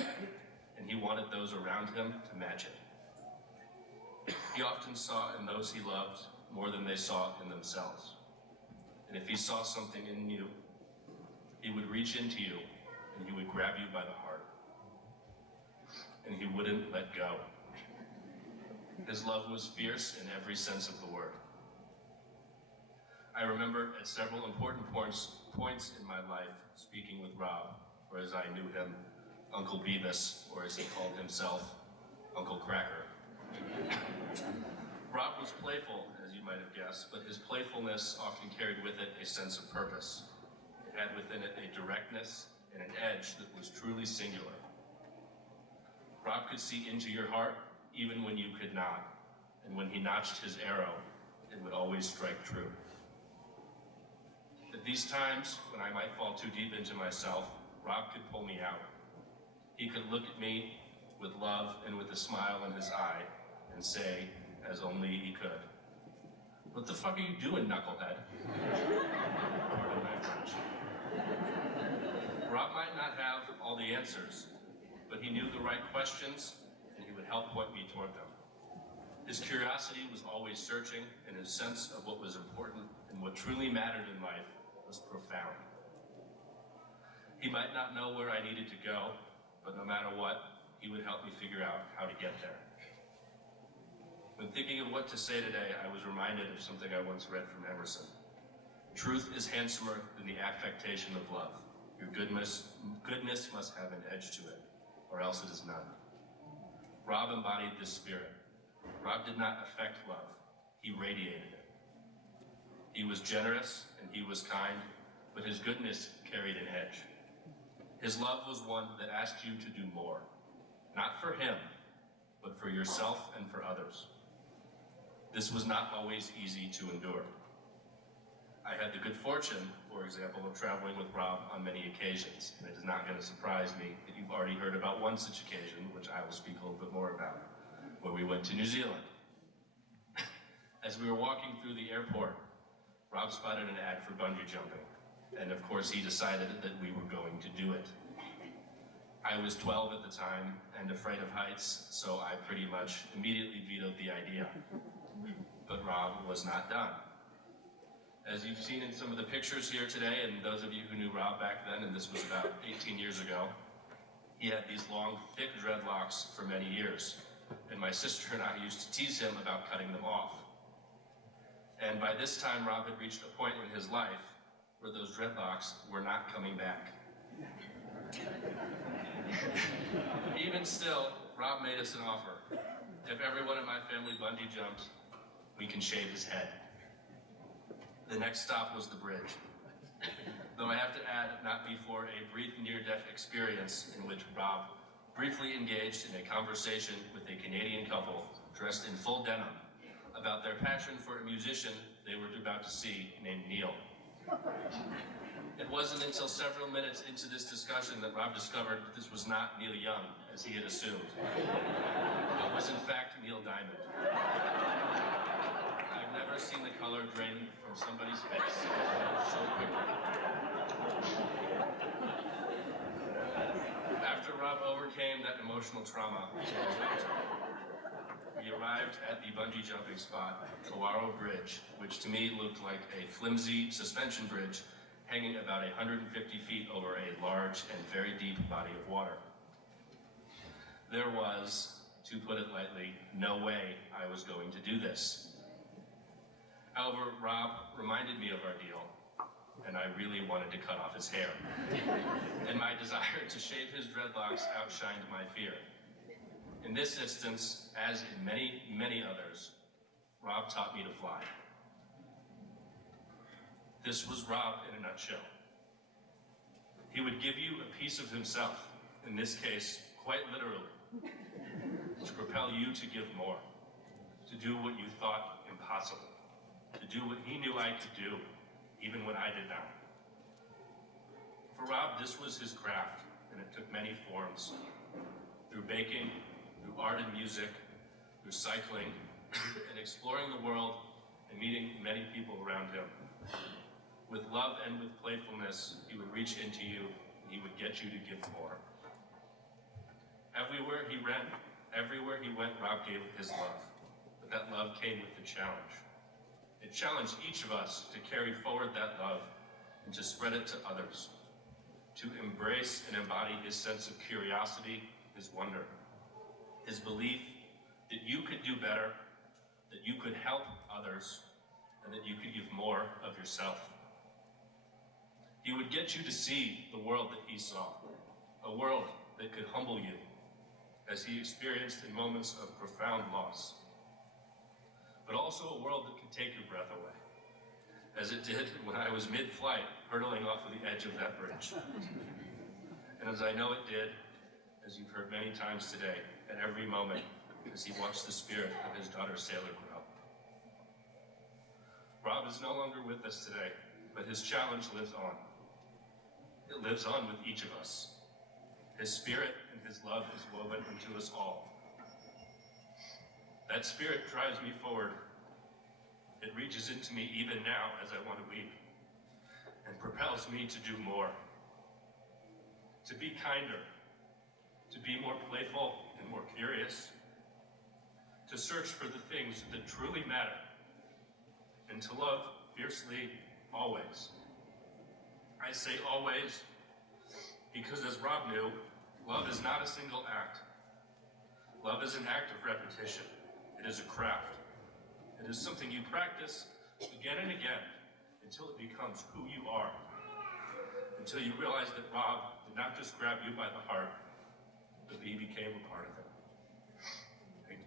And he wanted those around him to match it. He often saw in those he loved more than they saw in themselves. And if he saw something in you, he would reach into you and he would grab you by the heart. And he wouldn't let go. His love was fierce in every sense of the word. I remember at several important points in my life speaking with Rob, or as I knew him, Uncle Beavis, or as he called himself, Uncle Cracker. Rob was playful, as you might have guessed, but his playfulness often carried with it a sense of purpose. It had within it a directness and an edge that was truly singular. Rob could see into your heart even when you could not, and when he notched his arrow, it would always strike true. At these times, when I might fall too deep into myself, Rob could pull me out. He could look at me with love and with a smile in his eye and say, as only he could, "What the fuck are you doing, knucklehead?" Pardon my French. Rob might not have all the answers, but he knew the right questions and he would help point me toward them. His curiosity was always searching, and his sense of what was important and what truly mattered in life was profound. He might not know where I needed to go, but no matter what, he would help me figure out how to get there. When thinking of what to say today, I was reminded of something I once read from Emerson. Truth is handsomer than the affectation of love. Your goodness must have an edge to it, or else it is none. Rob embodied this spirit. Rob did not affect love, he radiated it. He was generous and he was kind, but his goodness carried an edge. His love was one that asked you to do more, not for him, but for yourself and for others. This was not always easy to endure. I had the good fortune, for example, of traveling with Rob on many occasions, and it is not going to surprise me that you've already heard about one such occasion, which I will speak a little bit more about, where we went to New Zealand. As we were walking through the airport, Rob spotted an ad for bungee jumping, and of course he decided that we were going to do it. I was 12 at the time and afraid of heights, so I pretty much immediately vetoed the idea. But Rob was not done. As you've seen in some of the pictures here today, and those of you who knew Rob back then, and this was about 18 years ago, he had these long, thick dreadlocks for many years. And my sister and I used to tease him about cutting them off. And by this time, Rob had reached a point in his life where those dreadlocks were not coming back. Even still, Rob made us an offer. If everyone in my family bungee jumped, we can shave his head. The next stop was the bridge. Though I have to add, not before a brief near-death experience in which Rob briefly engaged in a conversation with a Canadian couple dressed in full denim about their passion for a musician they were about to see named Neil. It wasn't until several minutes into this discussion that Rob discovered that this was not Neil Young, as he had assumed. It was in fact Neil Diamond. I've never seen the color drain from somebody's face so quickly. After Rob overcame that emotional trauma, we arrived at the bungee jumping spot, Kawaro Bridge, which to me looked like a flimsy suspension bridge hanging about 150 feet over a large and very deep body of water. There was, to put it lightly, no way I was going to do this. However, Rob reminded me of our deal, and I really wanted to cut off his hair. And my desire to shave his dreadlocks outshined my fear. In this instance, as in many, many others, Rob taught me to fly. This was Rob in a nutshell. He would give you a piece of himself, in this case, quite literally, to propel you to give more, to do what you thought impossible, to do what he knew I could do, even when I did not. For Rob, this was his craft, and it took many forms. Through baking, through art and music, through cycling, and exploring the world and meeting many people around him. With love and with playfulness, he would reach into you, and he would get you to give more. Everywhere he went, Rob gave his love. But that love came with a challenge. It challenged each of us to carry forward that love and to spread it to others, to embrace and embody his sense of curiosity, his wonder, his belief that you could do better, that you could help others, and that you could give more of yourself. He would get you to see the world that he saw, a world that could humble you, as he experienced in moments of profound loss, but also a world that could take your breath away, as it did when I was mid-flight, hurtling off of the edge of that bridge. And as I know it did, as you've heard many times today, at every moment, as he watched the spirit of his daughter Sailor grow. Rob is no longer with us today, but his challenge lives on. It lives on with each of us. His spirit and his love is woven into us all. That spirit drives me forward. It reaches into me even now as I want to weep, and propels me to do more, to be kinder, to be more playful and more curious, to search for the things that truly matter, and to love fiercely always. I say always because, as Rob knew, love is not a single act. Love is an act of repetition. It is a craft. It is something you practice again and again until it becomes who you are. Until you realize that Rob did not just grab you by the heart, but he became a part of it. Thank you.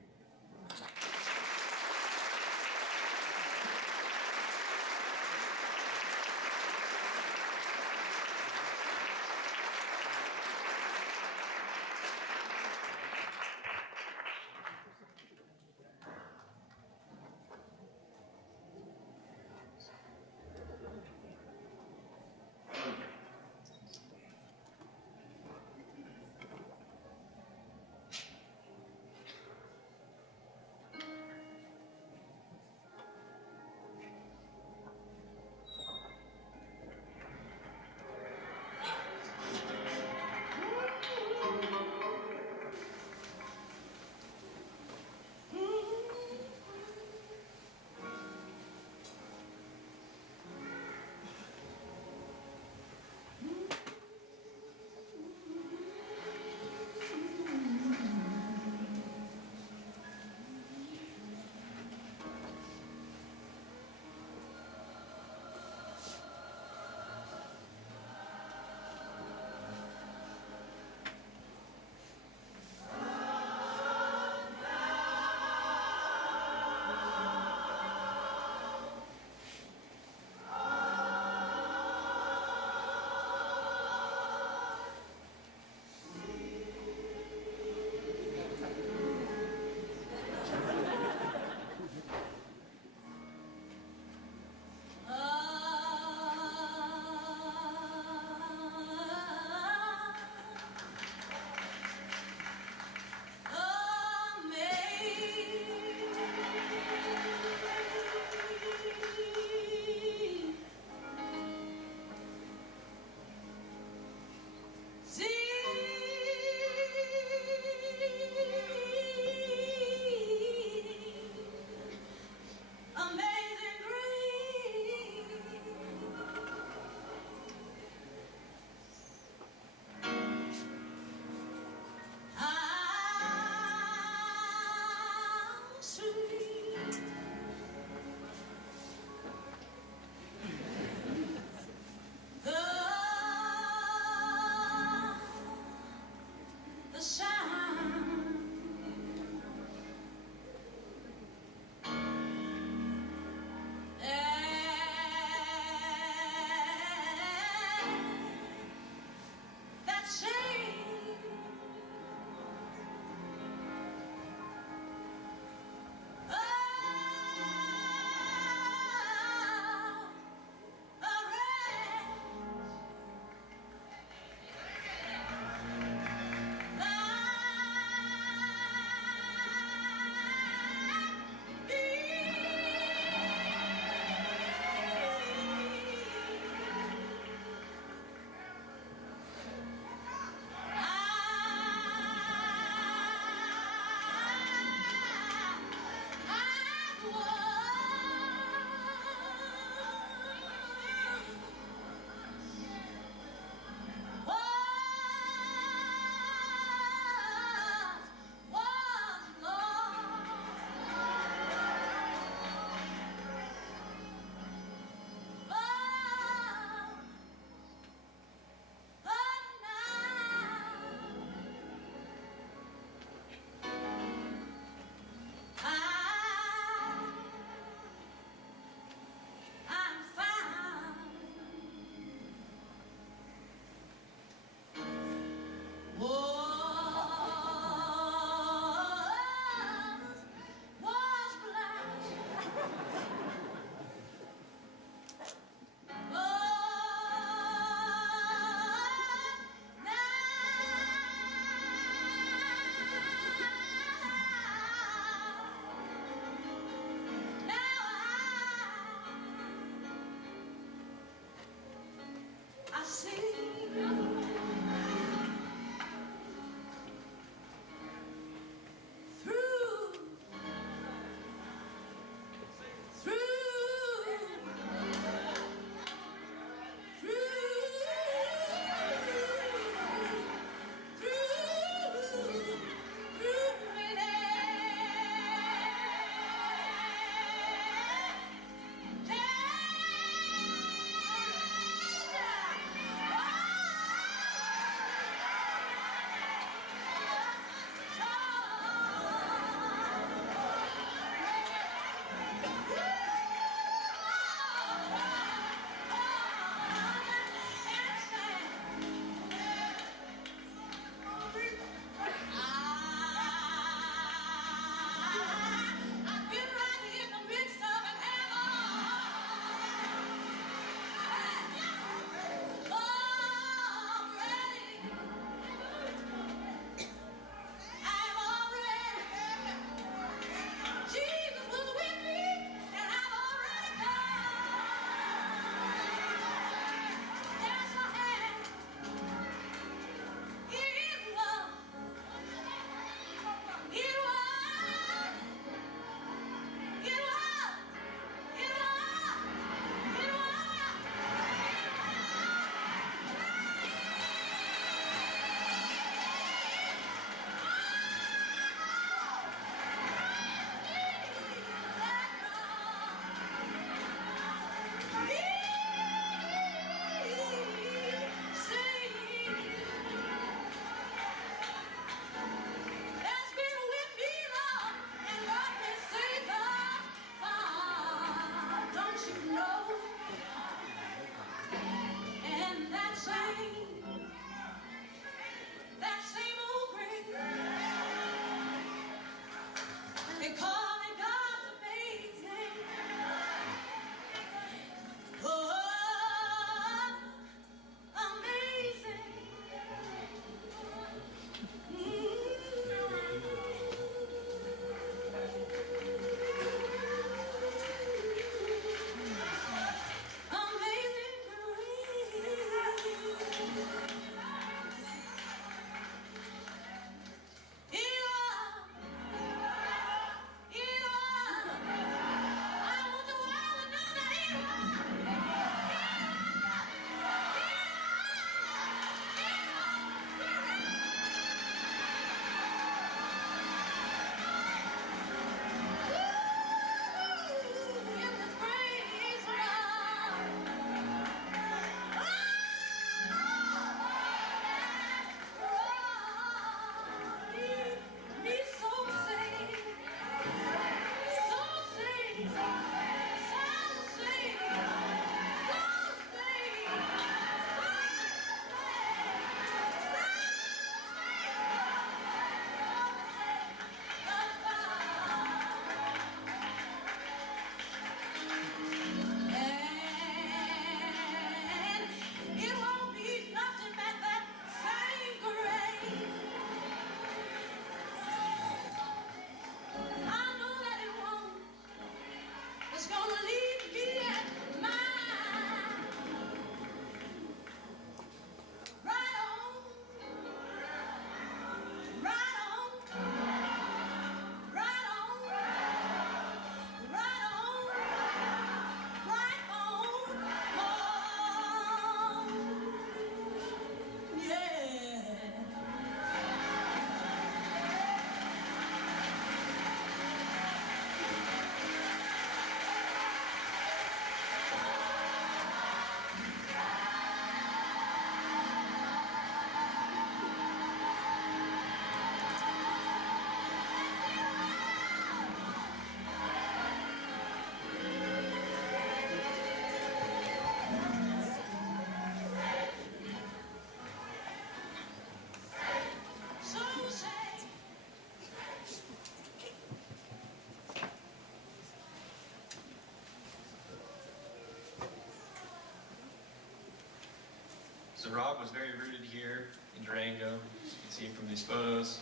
So Rob was very rooted here in Durango, as you can see from these photos,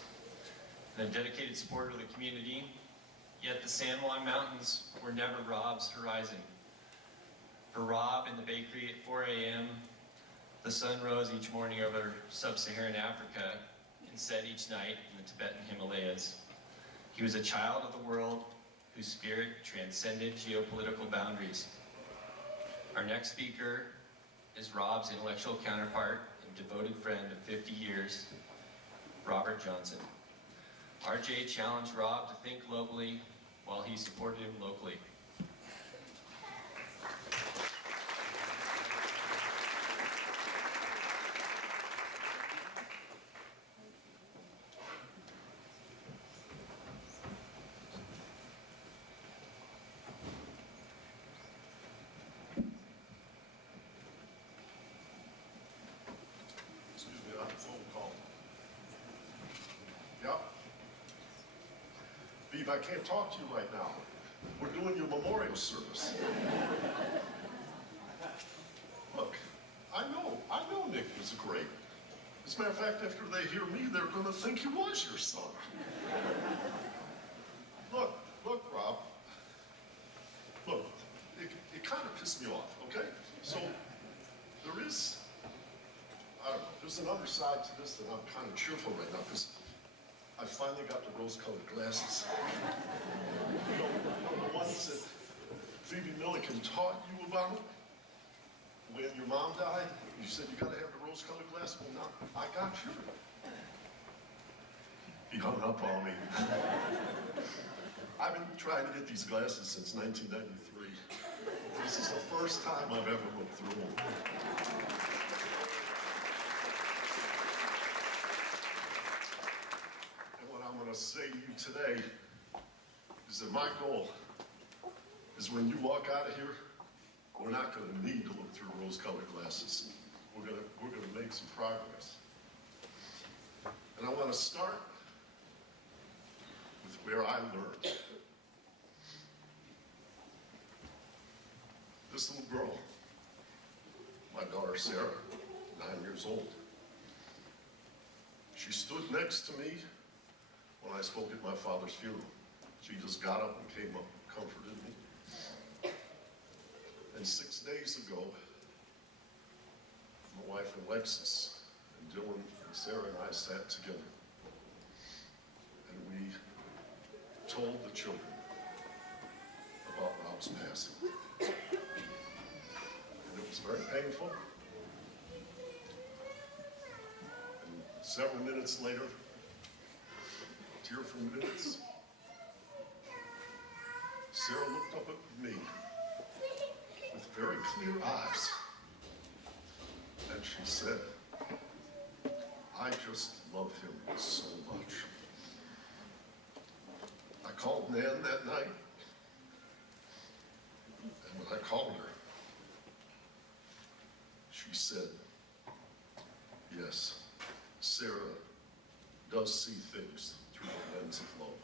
and a dedicated supporter of the community. Yet the San Juan Mountains were never Rob's horizon. For Rob in the bakery at 4 a.m., the sun rose each morning over sub-Saharan Africa and set each night in the Tibetan Himalayas. He was a child of the world whose spirit transcended geopolitical boundaries. Our next speaker is Rob's intellectual counterpart and devoted friend of 50 years, Robert Johnson. RJ challenged Rob to think globally while he supported him locally. I can't talk to you right now. We're doing your memorial service. Look, I know Nick was great. As a matter of fact, after they hear me, they're going to think he was your son. Look, Rob. Look, it kind of pissed me off, okay? So, there is, I don't know, there's another side to this that I'm kind of cheerful right now, because I finally got the rose-colored glasses. You know, the ones that Phoebe Milliken taught you about when your mom died. You said you gotta have the rose-colored glasses. Well, now I got you. He hung up on me. I've been trying to get these glasses since 1993. This is the first time I've ever looked through them. I'm going to say to you today is that my goal is when you walk out of here, we're not going to need to look through rose-colored glasses. We're going to make some progress. And I want to start with where I learned. This little girl, my daughter Sarah, 9 years old, she stood next to me when I spoke at my father's funeral. She just got up and came up and comforted me. And 6 days ago, my wife Alexis and Dylan and Sarah and I sat together and we told the children about Rob's passing. And it was very painful. And several minutes later, tearful minutes, Sarah looked up at me with very clear eyes, and she said, I just love him so much. I called Nan that night, called her. She said, yes, Sarah does see things through the lens of love.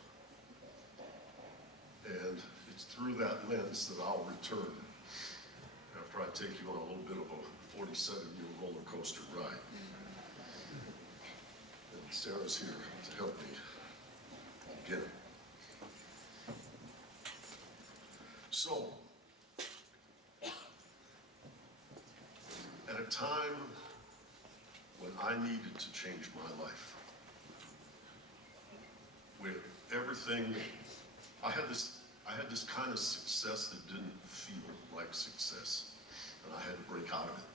And it's through that lens that I'll return after I take you on a little bit of a 47-year roller coaster ride. And Sarah's here to help me again. So, at a time when I needed to change my life, with everything, I had this kind of success that didn't feel like success, and I had to break out of it.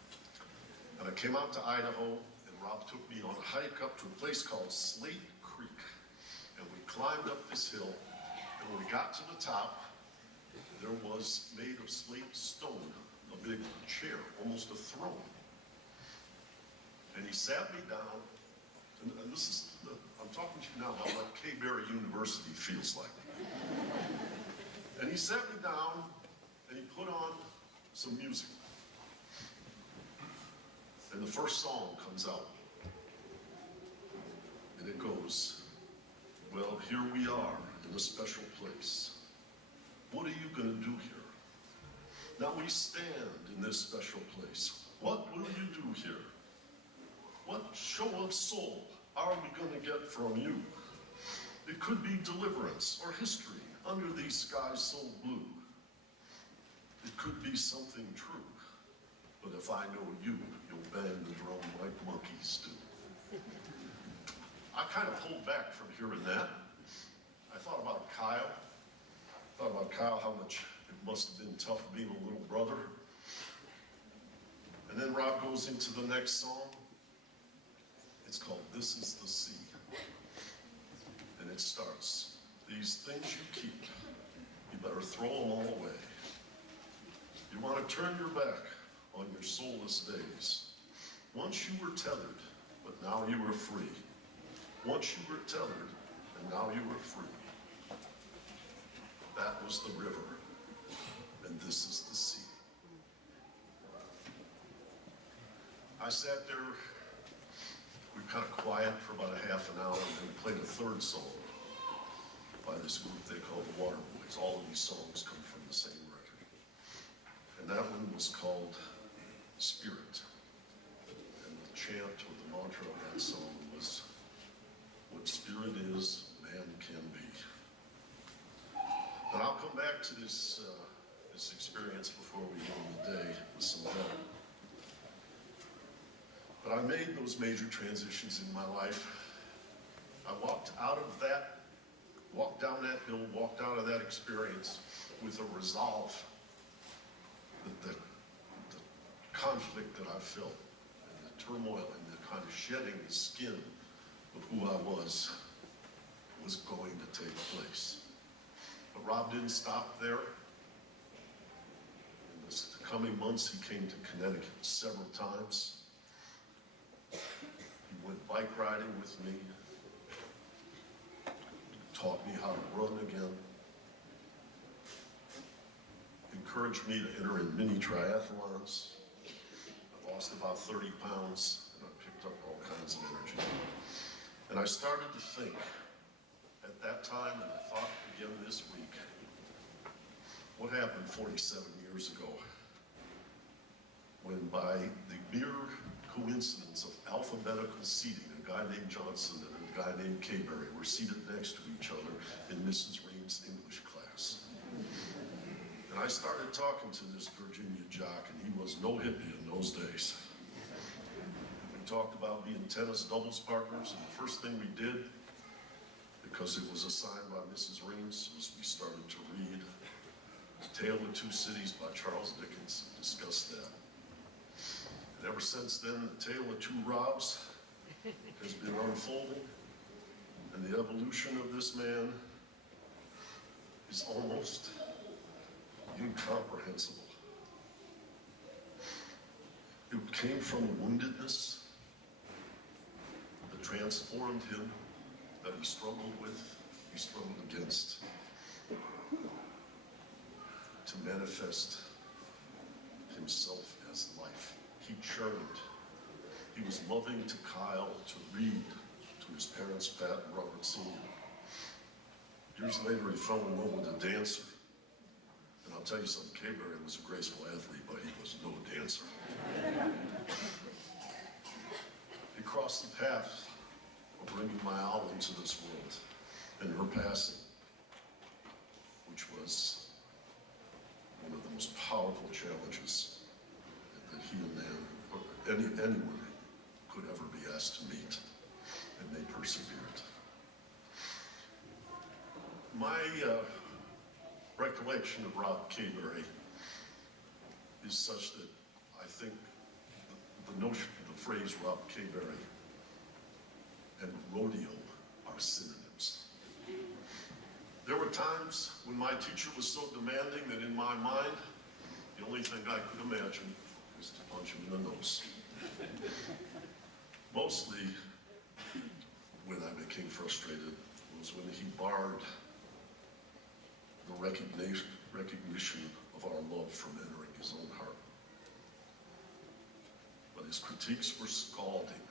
And I came out to Idaho, and Rob took me on a hike up to a place called Slate Creek, and we climbed up this hill, and when we got to the top, there was, made of slate stone, a big chair, almost a throne. And he sat me down, and this is, I'm talking to you now about what Kabeary University feels like. And he sat me down, and he put on some music. And the first song comes out. And it goes, well, here we are in a special place. What are you going to do here? Now we stand in this special place. What will you do here? What show of soul are we going to get from you? It could be deliverance or history under these skies so blue. It could be something true. But if I know you, you'll bang the drum like monkeys do. I kind of pulled back from hearing that. I thought about Kyle. Thought about Kyle, how much it must have been tough being a little brother. And then Rob goes into the next song. It's called This Is the Sea. And it starts, these things you keep, you better throw them all away. You want to turn your back on your soulless days. Once you were tethered, but now you are free. Once you were tethered, and now you are free. That was the river, and this is the sea. I sat there, we were kind of quiet for about a half an hour, and then we played a third song by this group they call the Water Boys. All of these songs come from the same record. And that one was called Spirit. And the chant or the mantra of that song was, what spirit is, man can be. And I'll come back to this experience before we end the day with some help. But I made those major transitions in my life. I walked out of that, walked down that hill, walked out of that experience with a resolve that the conflict that I felt, and the turmoil and the kind of shedding the skin of who I was going to take place. But Rob didn't stop there. In the coming months, he came to Connecticut several times. He went bike riding with me, taught me how to run again, encouraged me to enter in mini triathlons. I lost about 30 pounds, and I picked up all kinds of energy. And I started to think at that time, and I thought again this week, what happened 47 years ago when by the mere coincidence of alphabetical seating, a guy named Johnson and a guy named Kabeary were seated next to each other in Mrs. Ream's English class. And I started talking to this Virginia jock, and he was no hippie in those days. We talked about being tennis doubles partners, and the first thing we did, because it was assigned by Mrs. Reams, was we started to read The Tale of Two Cities by Charles Dickens and discussed that. And ever since then, the tale of two Robs has been unfolding, and the evolution of this man is almost incomprehensible. It came from a woundedness that transformed him, that he struggled with, he struggled against, to manifest himself as life. He churned. He was loving to Kyle, to Reed, to his parents, Pat and Robert Sr. Years later, he fell in love with a dancer. And I'll tell you something, Kabeary was a graceful athlete, but he was no dancer. He crossed the path of bringing my owl into this world, and her passing, which was one of the most powerful challenges that he and Nan, or anyone could ever be asked to meet, and they persevered. My recollection of Rob Kabeary is such that I think the notion, the phrase Rob Kabeary and rodeo are synonyms. There were times when my teacher was so demanding that in my mind, the only thing I could imagine was to punch him in the nose. Mostly, when I became frustrated, was when he barred the recognition of our love from entering his own heart. But his critiques were scalding.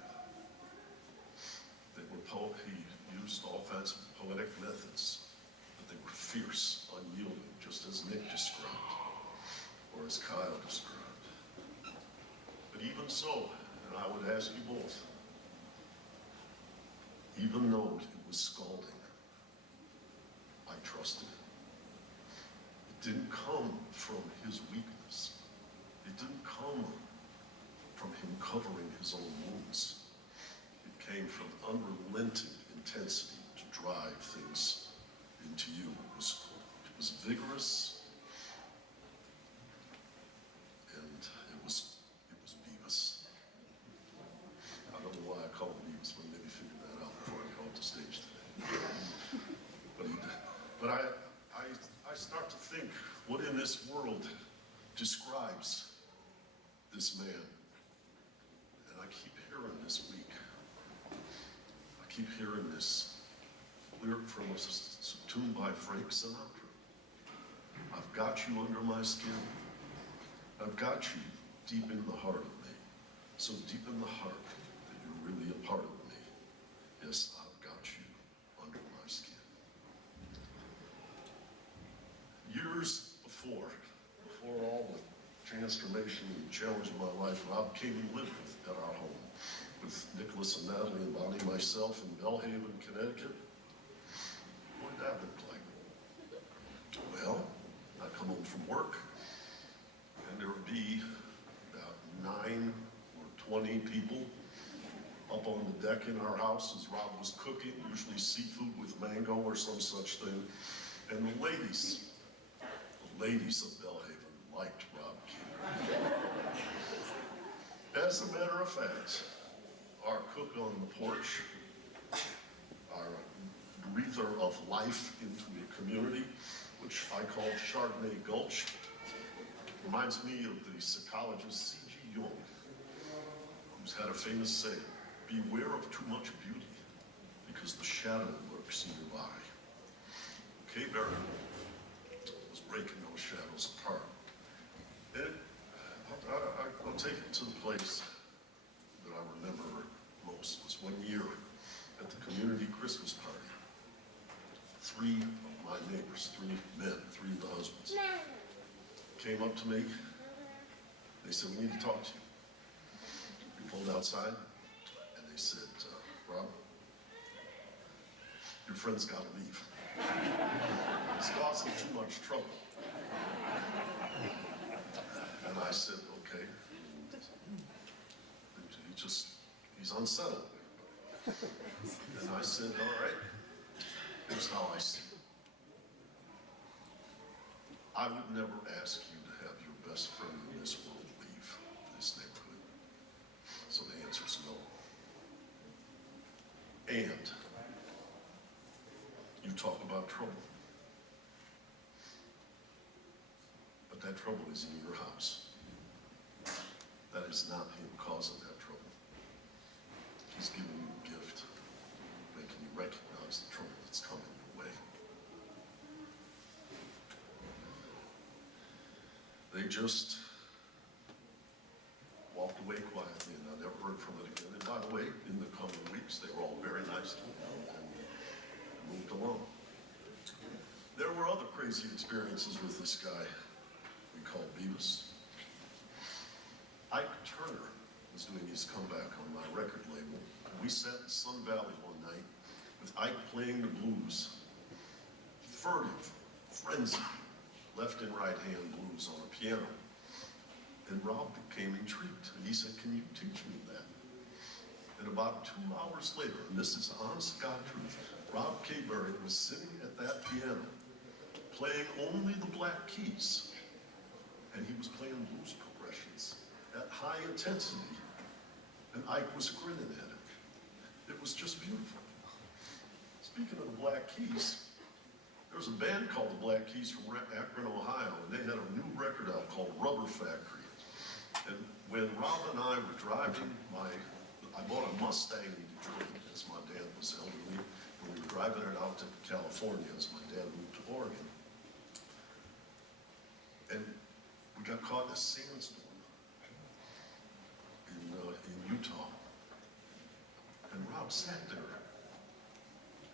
They were he used all kinds of poetic methods, but they were fierce, unyielding, just as Nick described, or as Kyle described. But even so, and I would ask you both, even though it was scalding, I trusted him. It didn't come from his weakness. It didn't come from him covering his own wounds. It came from unrelenting intensity to drive things into you. It was vigorous, and it was Beavis. I don't know why I call him Beavis, but maybe figure that out before I go off the stage today. But I start to think, what in this world describes this man? And I keep hearing this week, I keep hearing this lyric from a tune by Frank Sinatra. I've got you under my skin. I've got you deep in the heart of me. So deep in the heart that you're really a part of me. Yes, I've got you under my skin. Years before all the transformation and challenge of my life, Rob came and lived at our home with Nicholas and Natalie and Bonnie and myself in Bellhaven, Connecticut. What did that look like? Well, I'd come home from work, and there would be about 9 or 20 people up on the deck in our house as Rob was cooking, usually seafood with mango or some such thing. And the ladies of Bellhaven liked Rob Kabeary. As a matter of fact, our cook on the porch, our breather of life into the community, which I call Chardonnay Gulch, reminds me of the psychologist C.G. Jung, who's had a famous saying, beware of too much beauty, because the shadow lurks nearby. Kabeary was breaking those shadows apart. And I'll take it to the place that I remember most. It was one year at the community Christmas party. 3 of my neighbors, 3 men, 3 of the husbands, came up to me. They said, we need to talk to you. We pulled outside, and they said, Rob, your friend's got to leave. It's causing too much trouble. And I said, okay. He's unsettled. And I said, all right, here's how I see it. I would never ask you to have your best friend in this world leave this neighborhood. So the answer is no. And you talk about trouble. But that trouble is in your house. That is not him causing that trouble. He's giving you a gift, making you recognize the trouble that's coming your way. They just by the way, in the coming weeks. They were all very nice to me and moved along. There were other crazy experiences with this guy we called Beavis. Ike Turner was doing his comeback on my record label. We sat in Sun Valley one night with Ike playing the blues. Furtive, frenzy, left and right hand blues on a piano. And Rob became intrigued, and he said, "Can you teach me that?" And about 2 hours later, and this is honest God truth, Rob Kabeary was sitting at that piano, playing only the black keys, and he was playing blues progressions at high intensity, and Ike was grinning at it. It was just beautiful. Speaking of the Black Keys, there was a band called the Black Keys from Akron, Ohio, and they had a new record out called Rubber Factory. And when Rob and I were driving I bought a Mustang in Detroit as my dad was elderly, and we were driving it out to California as my dad moved to Oregon. And we got caught in a sandstorm in Utah. And Rob sat there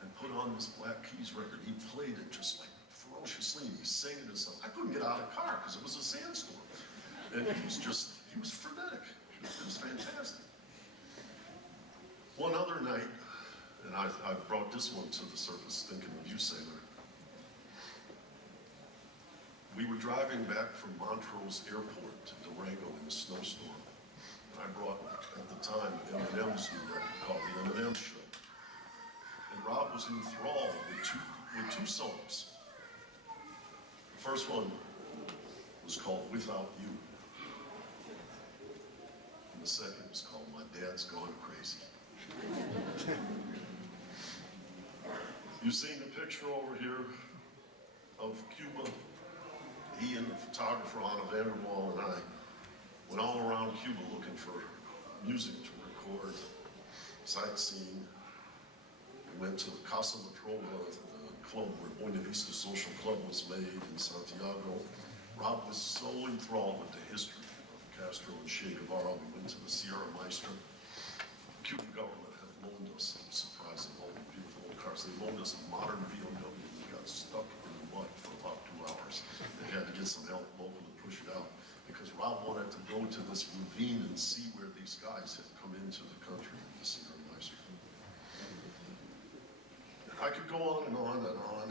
and put on this Black Keys record. He played it just like ferociously, and he sang it his song. I couldn't get out of the car because it was a sandstorm. And he was frenetic. It was fantastic. One other night, and I brought this one to the surface thinking of you, Sailor. We were driving back from Montrose Airport to Durango in a snowstorm. I brought, at the time, M&M's new record called The M&M Show. And Rob was enthralled with two songs. The first one was called Without You. And the second was called My Dad's Gone Crazy. You've seen the picture over here of Cuba. He and the photographer Anna Vanderwall and I went all around Cuba looking for music to record, sightseeing. We went to the Casa La Trova, the club where Buena Vista Social Club was made in Santiago. Rob was so enthralled with the history of Castro and Che Guevara. We went to the Sierra Maestra. The Cuban government had loaned us some surprising old, beautiful old cars. They loaned us a modern BMW. We got stuck in the mud for about 2 hours. They had to get some help local to push it out because Rob wanted to go to this ravine and see where these guys had come into the country in the Sierra Maestra. I could go on and on and on.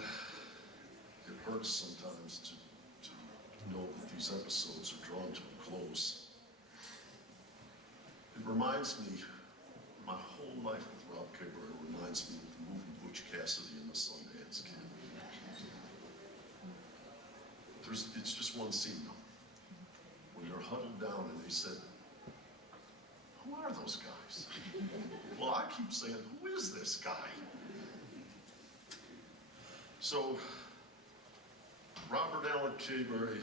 It hurts sometimes to know that these episodes are drawn to a close. It reminds me, my whole life with Rob Kabeary reminds me of the movie Butch Cassidy and the Sundance Kid. It's just one scene though. When they're huddled down and they said, "Who are those guys?" Well, I keep saying, "Who is this guy?" So, Robert Allen Kabeary,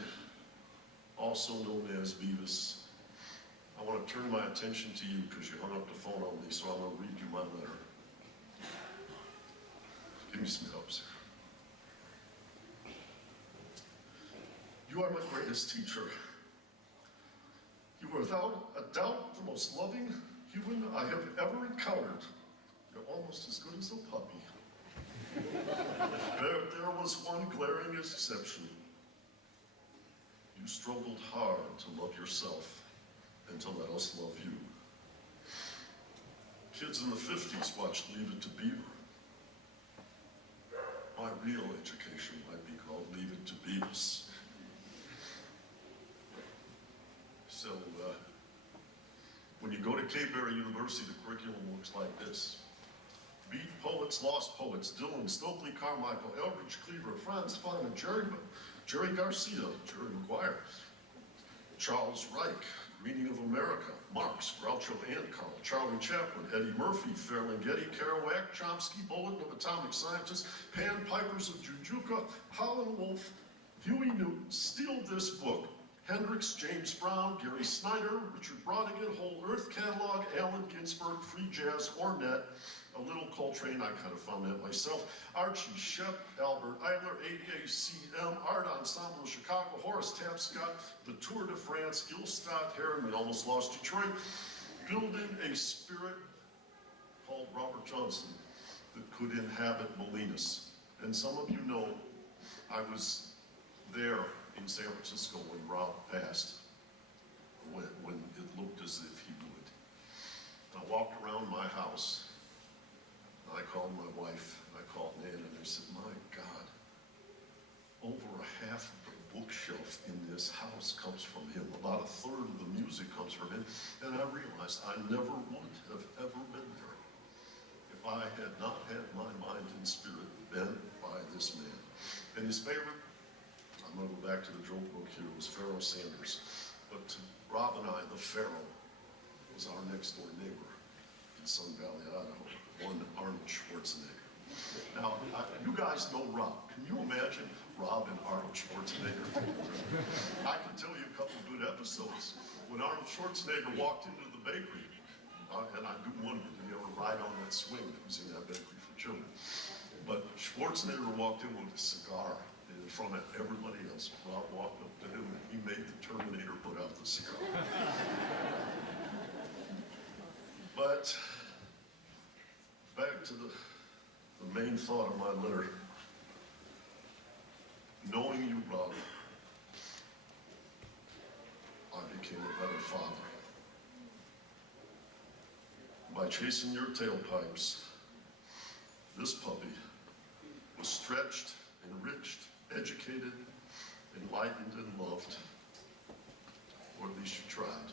also known as Beavis, I want to turn my attention to you because you hung up the phone on me, so I'm going to read you my letter. Give me some help, sir. You are my greatest teacher. You are without a doubt the most loving human I have ever encountered. You're almost as good as a puppy. There was one glaring exception. You struggled hard to love yourself and to let us love you. Kids in the 50s watched Leave It to Beaver. My real education might be called Leave It to Beavis. So, when you go to Kabeary University, the curriculum looks like this. Beat poets, lost poets, Dylan, Stokely Carmichael, Eldridge Cleaver, Franz Fanon, Jerry Garcia, Jerry Maguire, Charles Reich, Reading of America, Marx, Groucho Carl, Charlie Chaplin, Eddie Murphy, Ferlinghetti, Kerouac, Chomsky, Bulletin of Atomic Scientists, Pan Pipers of Jujuka, Howlin' Wolf, Huey Newton, Steal This Book, Hendrix, James Brown, Gary Snyder, Richard Brodigan, Whole Earth Catalog, Allen Ginsberg, Free Jazz, Ornette, a little Coltrane, I kind of found that myself, Archie Shepp, Albert Eiler, AACM, Art Ensemble of Chicago, Horace Tapscott, the Tour de France, Gil Scott Heron, we almost lost Detroit, Building a Spirit called Robert Johnson that could inhabit Molinas. And some of you know I was there in San Francisco when Rob passed, when it looked as if he would. And I walked around my house, and I called my wife, and I called Nanette, and I said, my God, over a half of the bookshelf in this house comes from him. About a third of the music comes from him. And I realized I never would have ever been there if I had not had my mind and spirit bent by this man. And his favorite, I'm going to go back to the joke book here, was Pharaoh Sanders. But to Rob and I, the Pharaoh was our next door neighbor in Sun Valley, Idaho, one Arnold Schwarzenegger. Now, you guys know Rob. Can you imagine Rob and Arnold Schwarzenegger? I can tell you a couple of good episodes. When Arnold Schwarzenegger walked into the bakery, and I do wonder, did he ever ride on that swing that was in that bakery for children? But Schwarzenegger walked in with a cigar in front of everybody else. Rob walked up to him and he made the Terminator put out the cigar. But back to the main thought of my letter. Knowing you, Rob, I became a better father. By chasing your tailpipes, this puppy was stretched, enriched, educated, enlightened, and loved. Or at least you tried.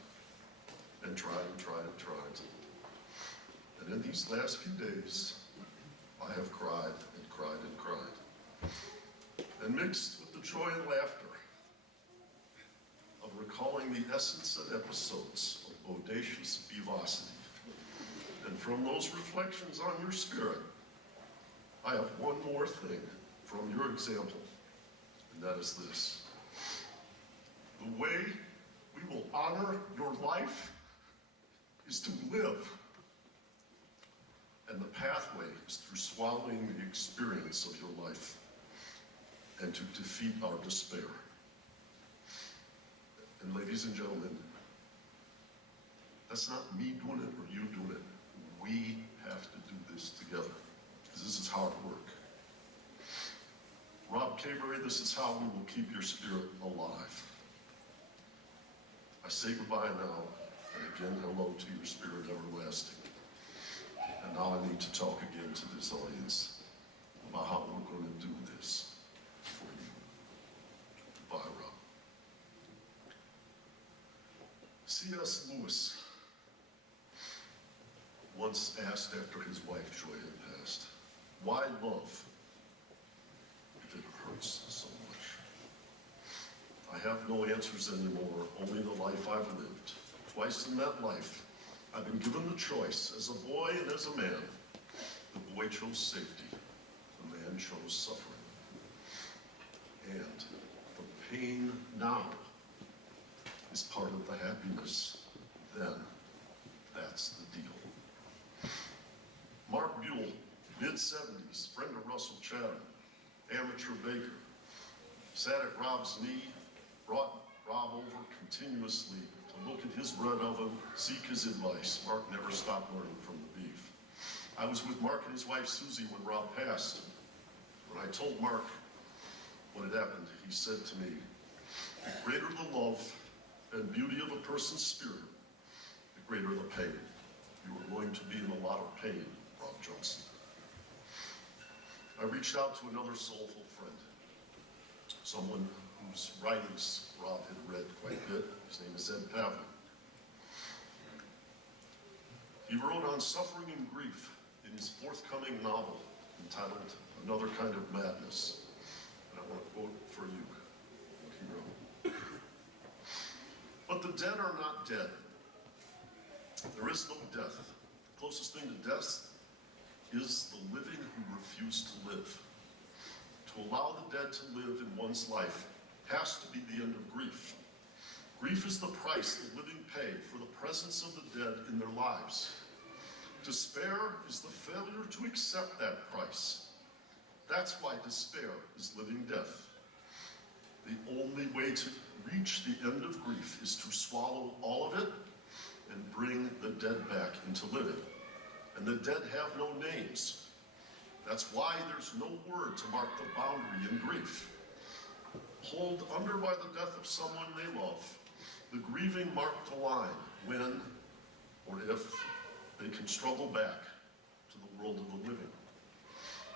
And tried and tried and tried. And in these last few days, I have cried and cried and cried. And mixed with the joy and laughter of recalling the essence and episodes of bodacious vivacity. And from those reflections on your spirit, I have one more thing from your example, and that is this. The way we will honor your life is to live. And the pathway is through swallowing the experience of your life and to defeat our despair. And ladies and gentlemen, that's not me doing it or you doing it. We have to do this together, because this is hard work. Rob Kabeary, this is how we will keep your spirit alive. I say goodbye now, and again, hello to your spirit everlasting. And now I need to talk again to this audience about how we're going to do this for you. Goodbye, Rob. C.S. Lewis once asked after his wife Joy had passed, why love if it hurts so much? I have no answers anymore, only the life I've lived. Twice in that life, I've been given the choice, as a boy and as a man. The boy chose safety, the man chose suffering. And the pain now is part of the happiness. Then, that's the deal. Mark Buell, mid-70s, friend of Russell Chatham, amateur baker, sat at Rob's knee, brought Rob over continuously to look at his bread oven, seek his advice. Mark never stopped learning from the beef. I was with Mark and his wife Susie when Rob passed. When I told Mark what had happened, he said to me, the greater the love and beauty of a person's spirit, the greater the pain. You are going to be in a lot of pain, Rob Johnson. I reached out to another soulful friend, someone whose writings Rob had read quite a bit. His name is Ed Pavlin. He wrote on suffering and grief in his forthcoming novel entitled Another Kind of Madness. And I want to quote for you what he wrote. But the dead are not dead. There is no death. The closest thing to death is the living who refuse to live. To allow the dead to live in one's life has to be the end of grief. Grief is the price the living pay for the presence of the dead in their lives. Despair is the failure to accept that price. That's why despair is living death. The only way to reach the end of grief is to swallow all of it and bring the dead back into living. and the dead have no names. That's why there's no word to mark the boundary in grief. Pulled under by the death of someone they love, the grieving mark the line when or if they can struggle back to the world of the living.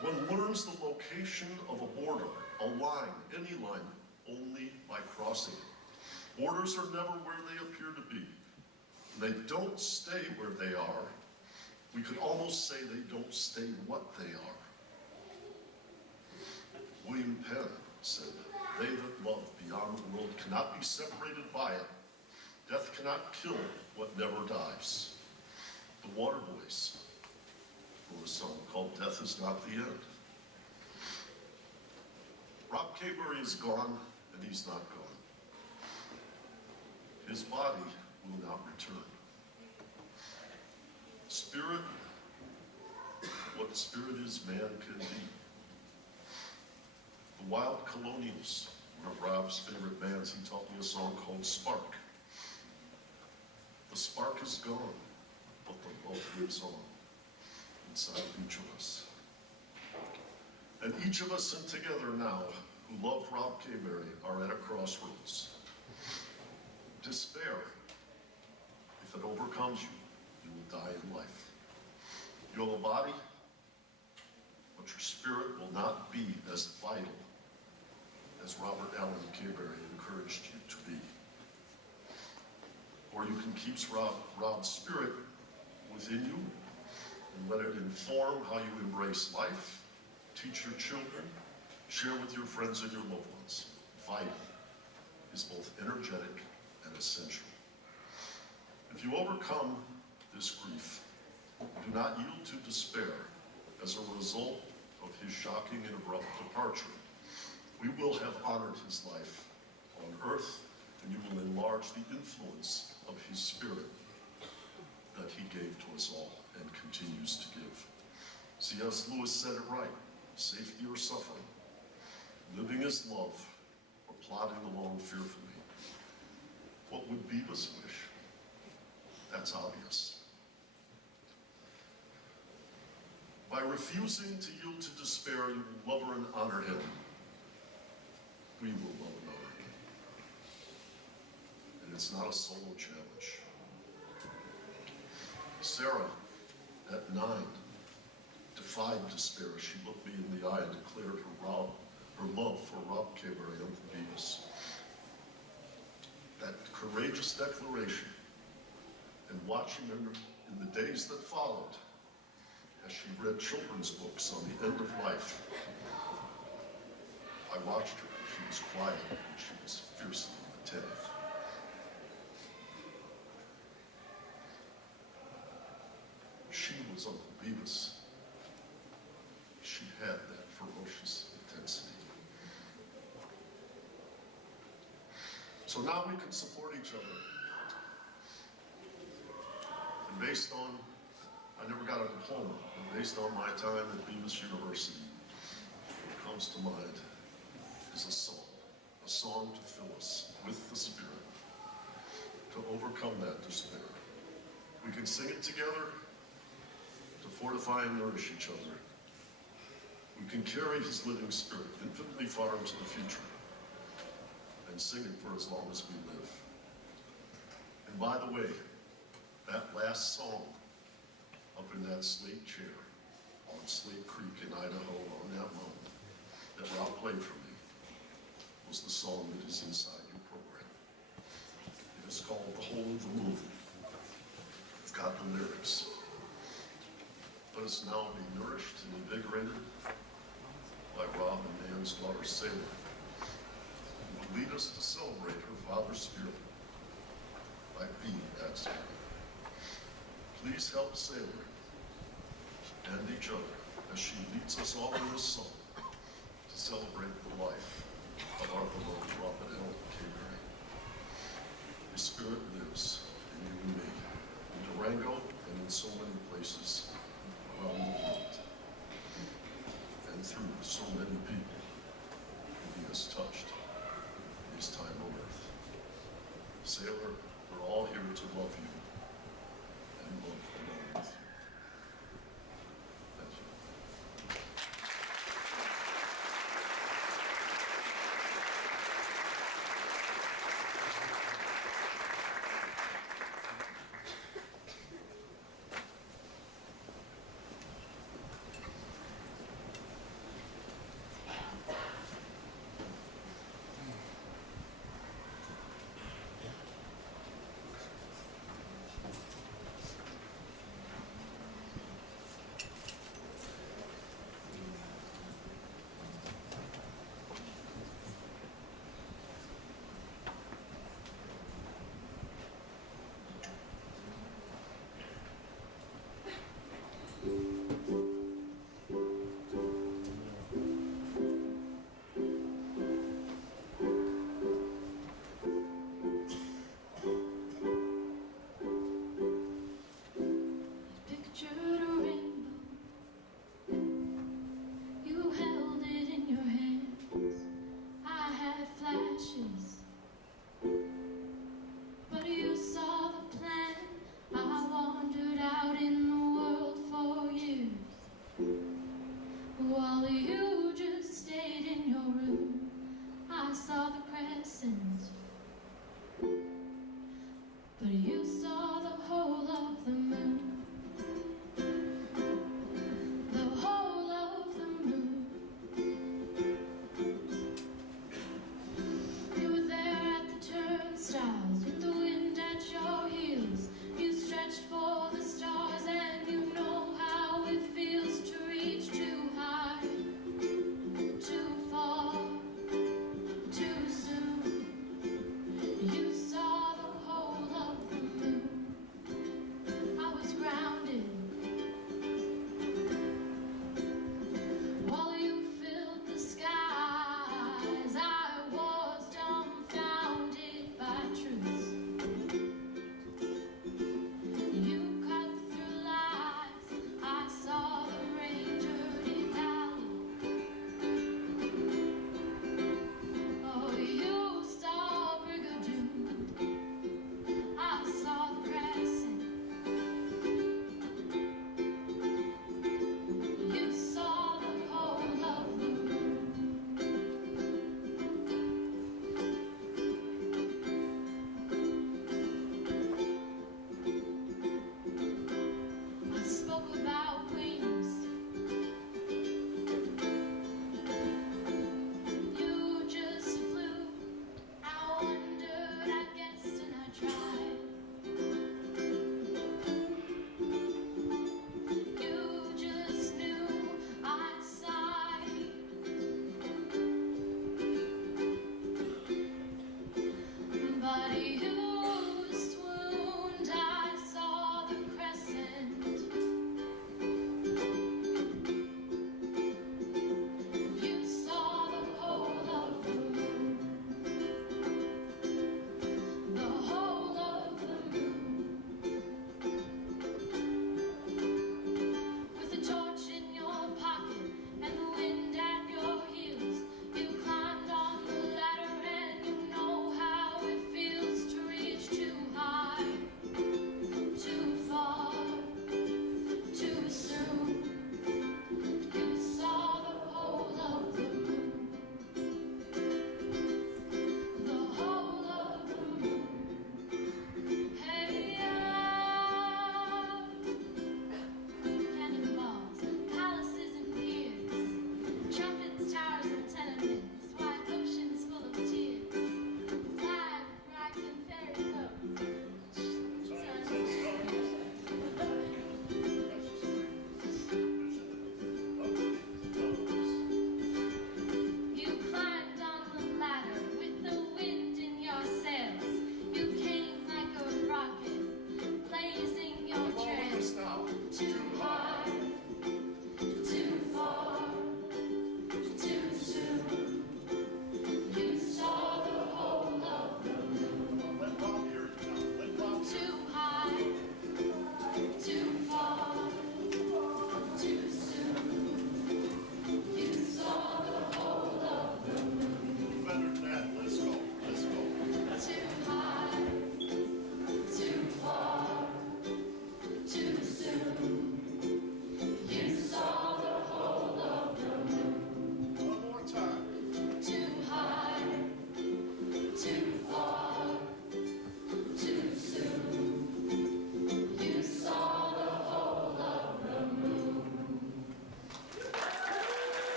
One learns the location of a border, a line, any line, only by crossing it. Borders are never where they appear to be. They don't stay where they are. We could almost say they don't stay what they are. William Penn said, "They that love beyond the world cannot be separated by it. Death cannot kill what never dies." The Waterboys wrote a song called "Death Is Not the End." Rob Kabeary is gone, and he's not gone. His body will not return. Spirit, what spirit is, man can be. The Wild Colonials, one of Rob's favorite bands, he taught me a song called "Spark." The spark is gone, but the love lives on inside of each of us. And each of us in Together Now, who love Rob Kabeary, are at a crossroads. Despair, if it overcomes you, you will die in life. You have a body, but your spirit will not be as vital as Robert Allen Kabeary encouraged you to be. Or you can keep Rob's spirit within you and let it inform how you embrace life, teach your children, share with your friends and your loved ones. Vital is both energetic and essential. If you overcome this grief, do not yield to despair as a result of his shocking and abrupt departure. We will have honored his life on earth, and you will enlarge the influence of his spirit that he gave to us all and continues to give. C.S. Lewis said it right: safety or suffering, living is love, or plodding along fearfully. What would Beavis wish? That's obvious. By refusing to yield to despair, you will love and honor him. We will love and honor him. And it's not a solo challenge. Sarah, at 9, defied despair. She looked me in the eye and declared her love for Rob Kabeary, Uncle Beavis. That courageous declaration, and watching her in the days that followed, as she read children's books on the end of life, I watched her. She was quiet and she was fiercely attentive. She was Uncle Beavis. She had that ferocious intensity. So now we can support each other. And based on, I never got a diploma, but based on my time at Beavis University, what comes to mind is a song to fill us with the Spirit, to overcome that despair. We can sing it together to fortify and nourish each other. We can carry his living Spirit infinitely far into the future and sing it for as long as we live. And by the way, that last song up in that slate chair on Slate Creek in Idaho on that mountain that Rob played for me was the song that is inside your program. It is called The Whole of the Movie. It's got the lyrics. Let us now be nourished and invigorated by Rob and Nan's daughter, Sailor, who will lead us to celebrate her father's spirit by being that spirit. Please help Sailor and each other as she leads us all in this song to celebrate the life of our beloved Robert Allen Kabeary. His spirit lives in you and me, in Durango and in so many places around the world, and through so many people who he has touched in his time on earth. Sailor, we're all here to love you and love along with you.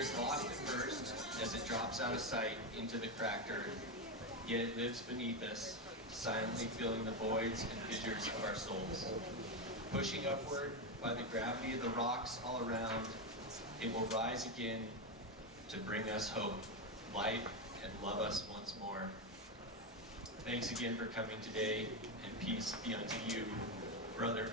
appears lost at first as it drops out of sight into the cracked earth, yet it lives beneath us, silently filling the voids and fissures of our souls. Pushing upward by the gravity of the rocks all around, it will rise again to bring us hope, light, and love us once more. Thanks again for coming today, and peace be unto you, brother.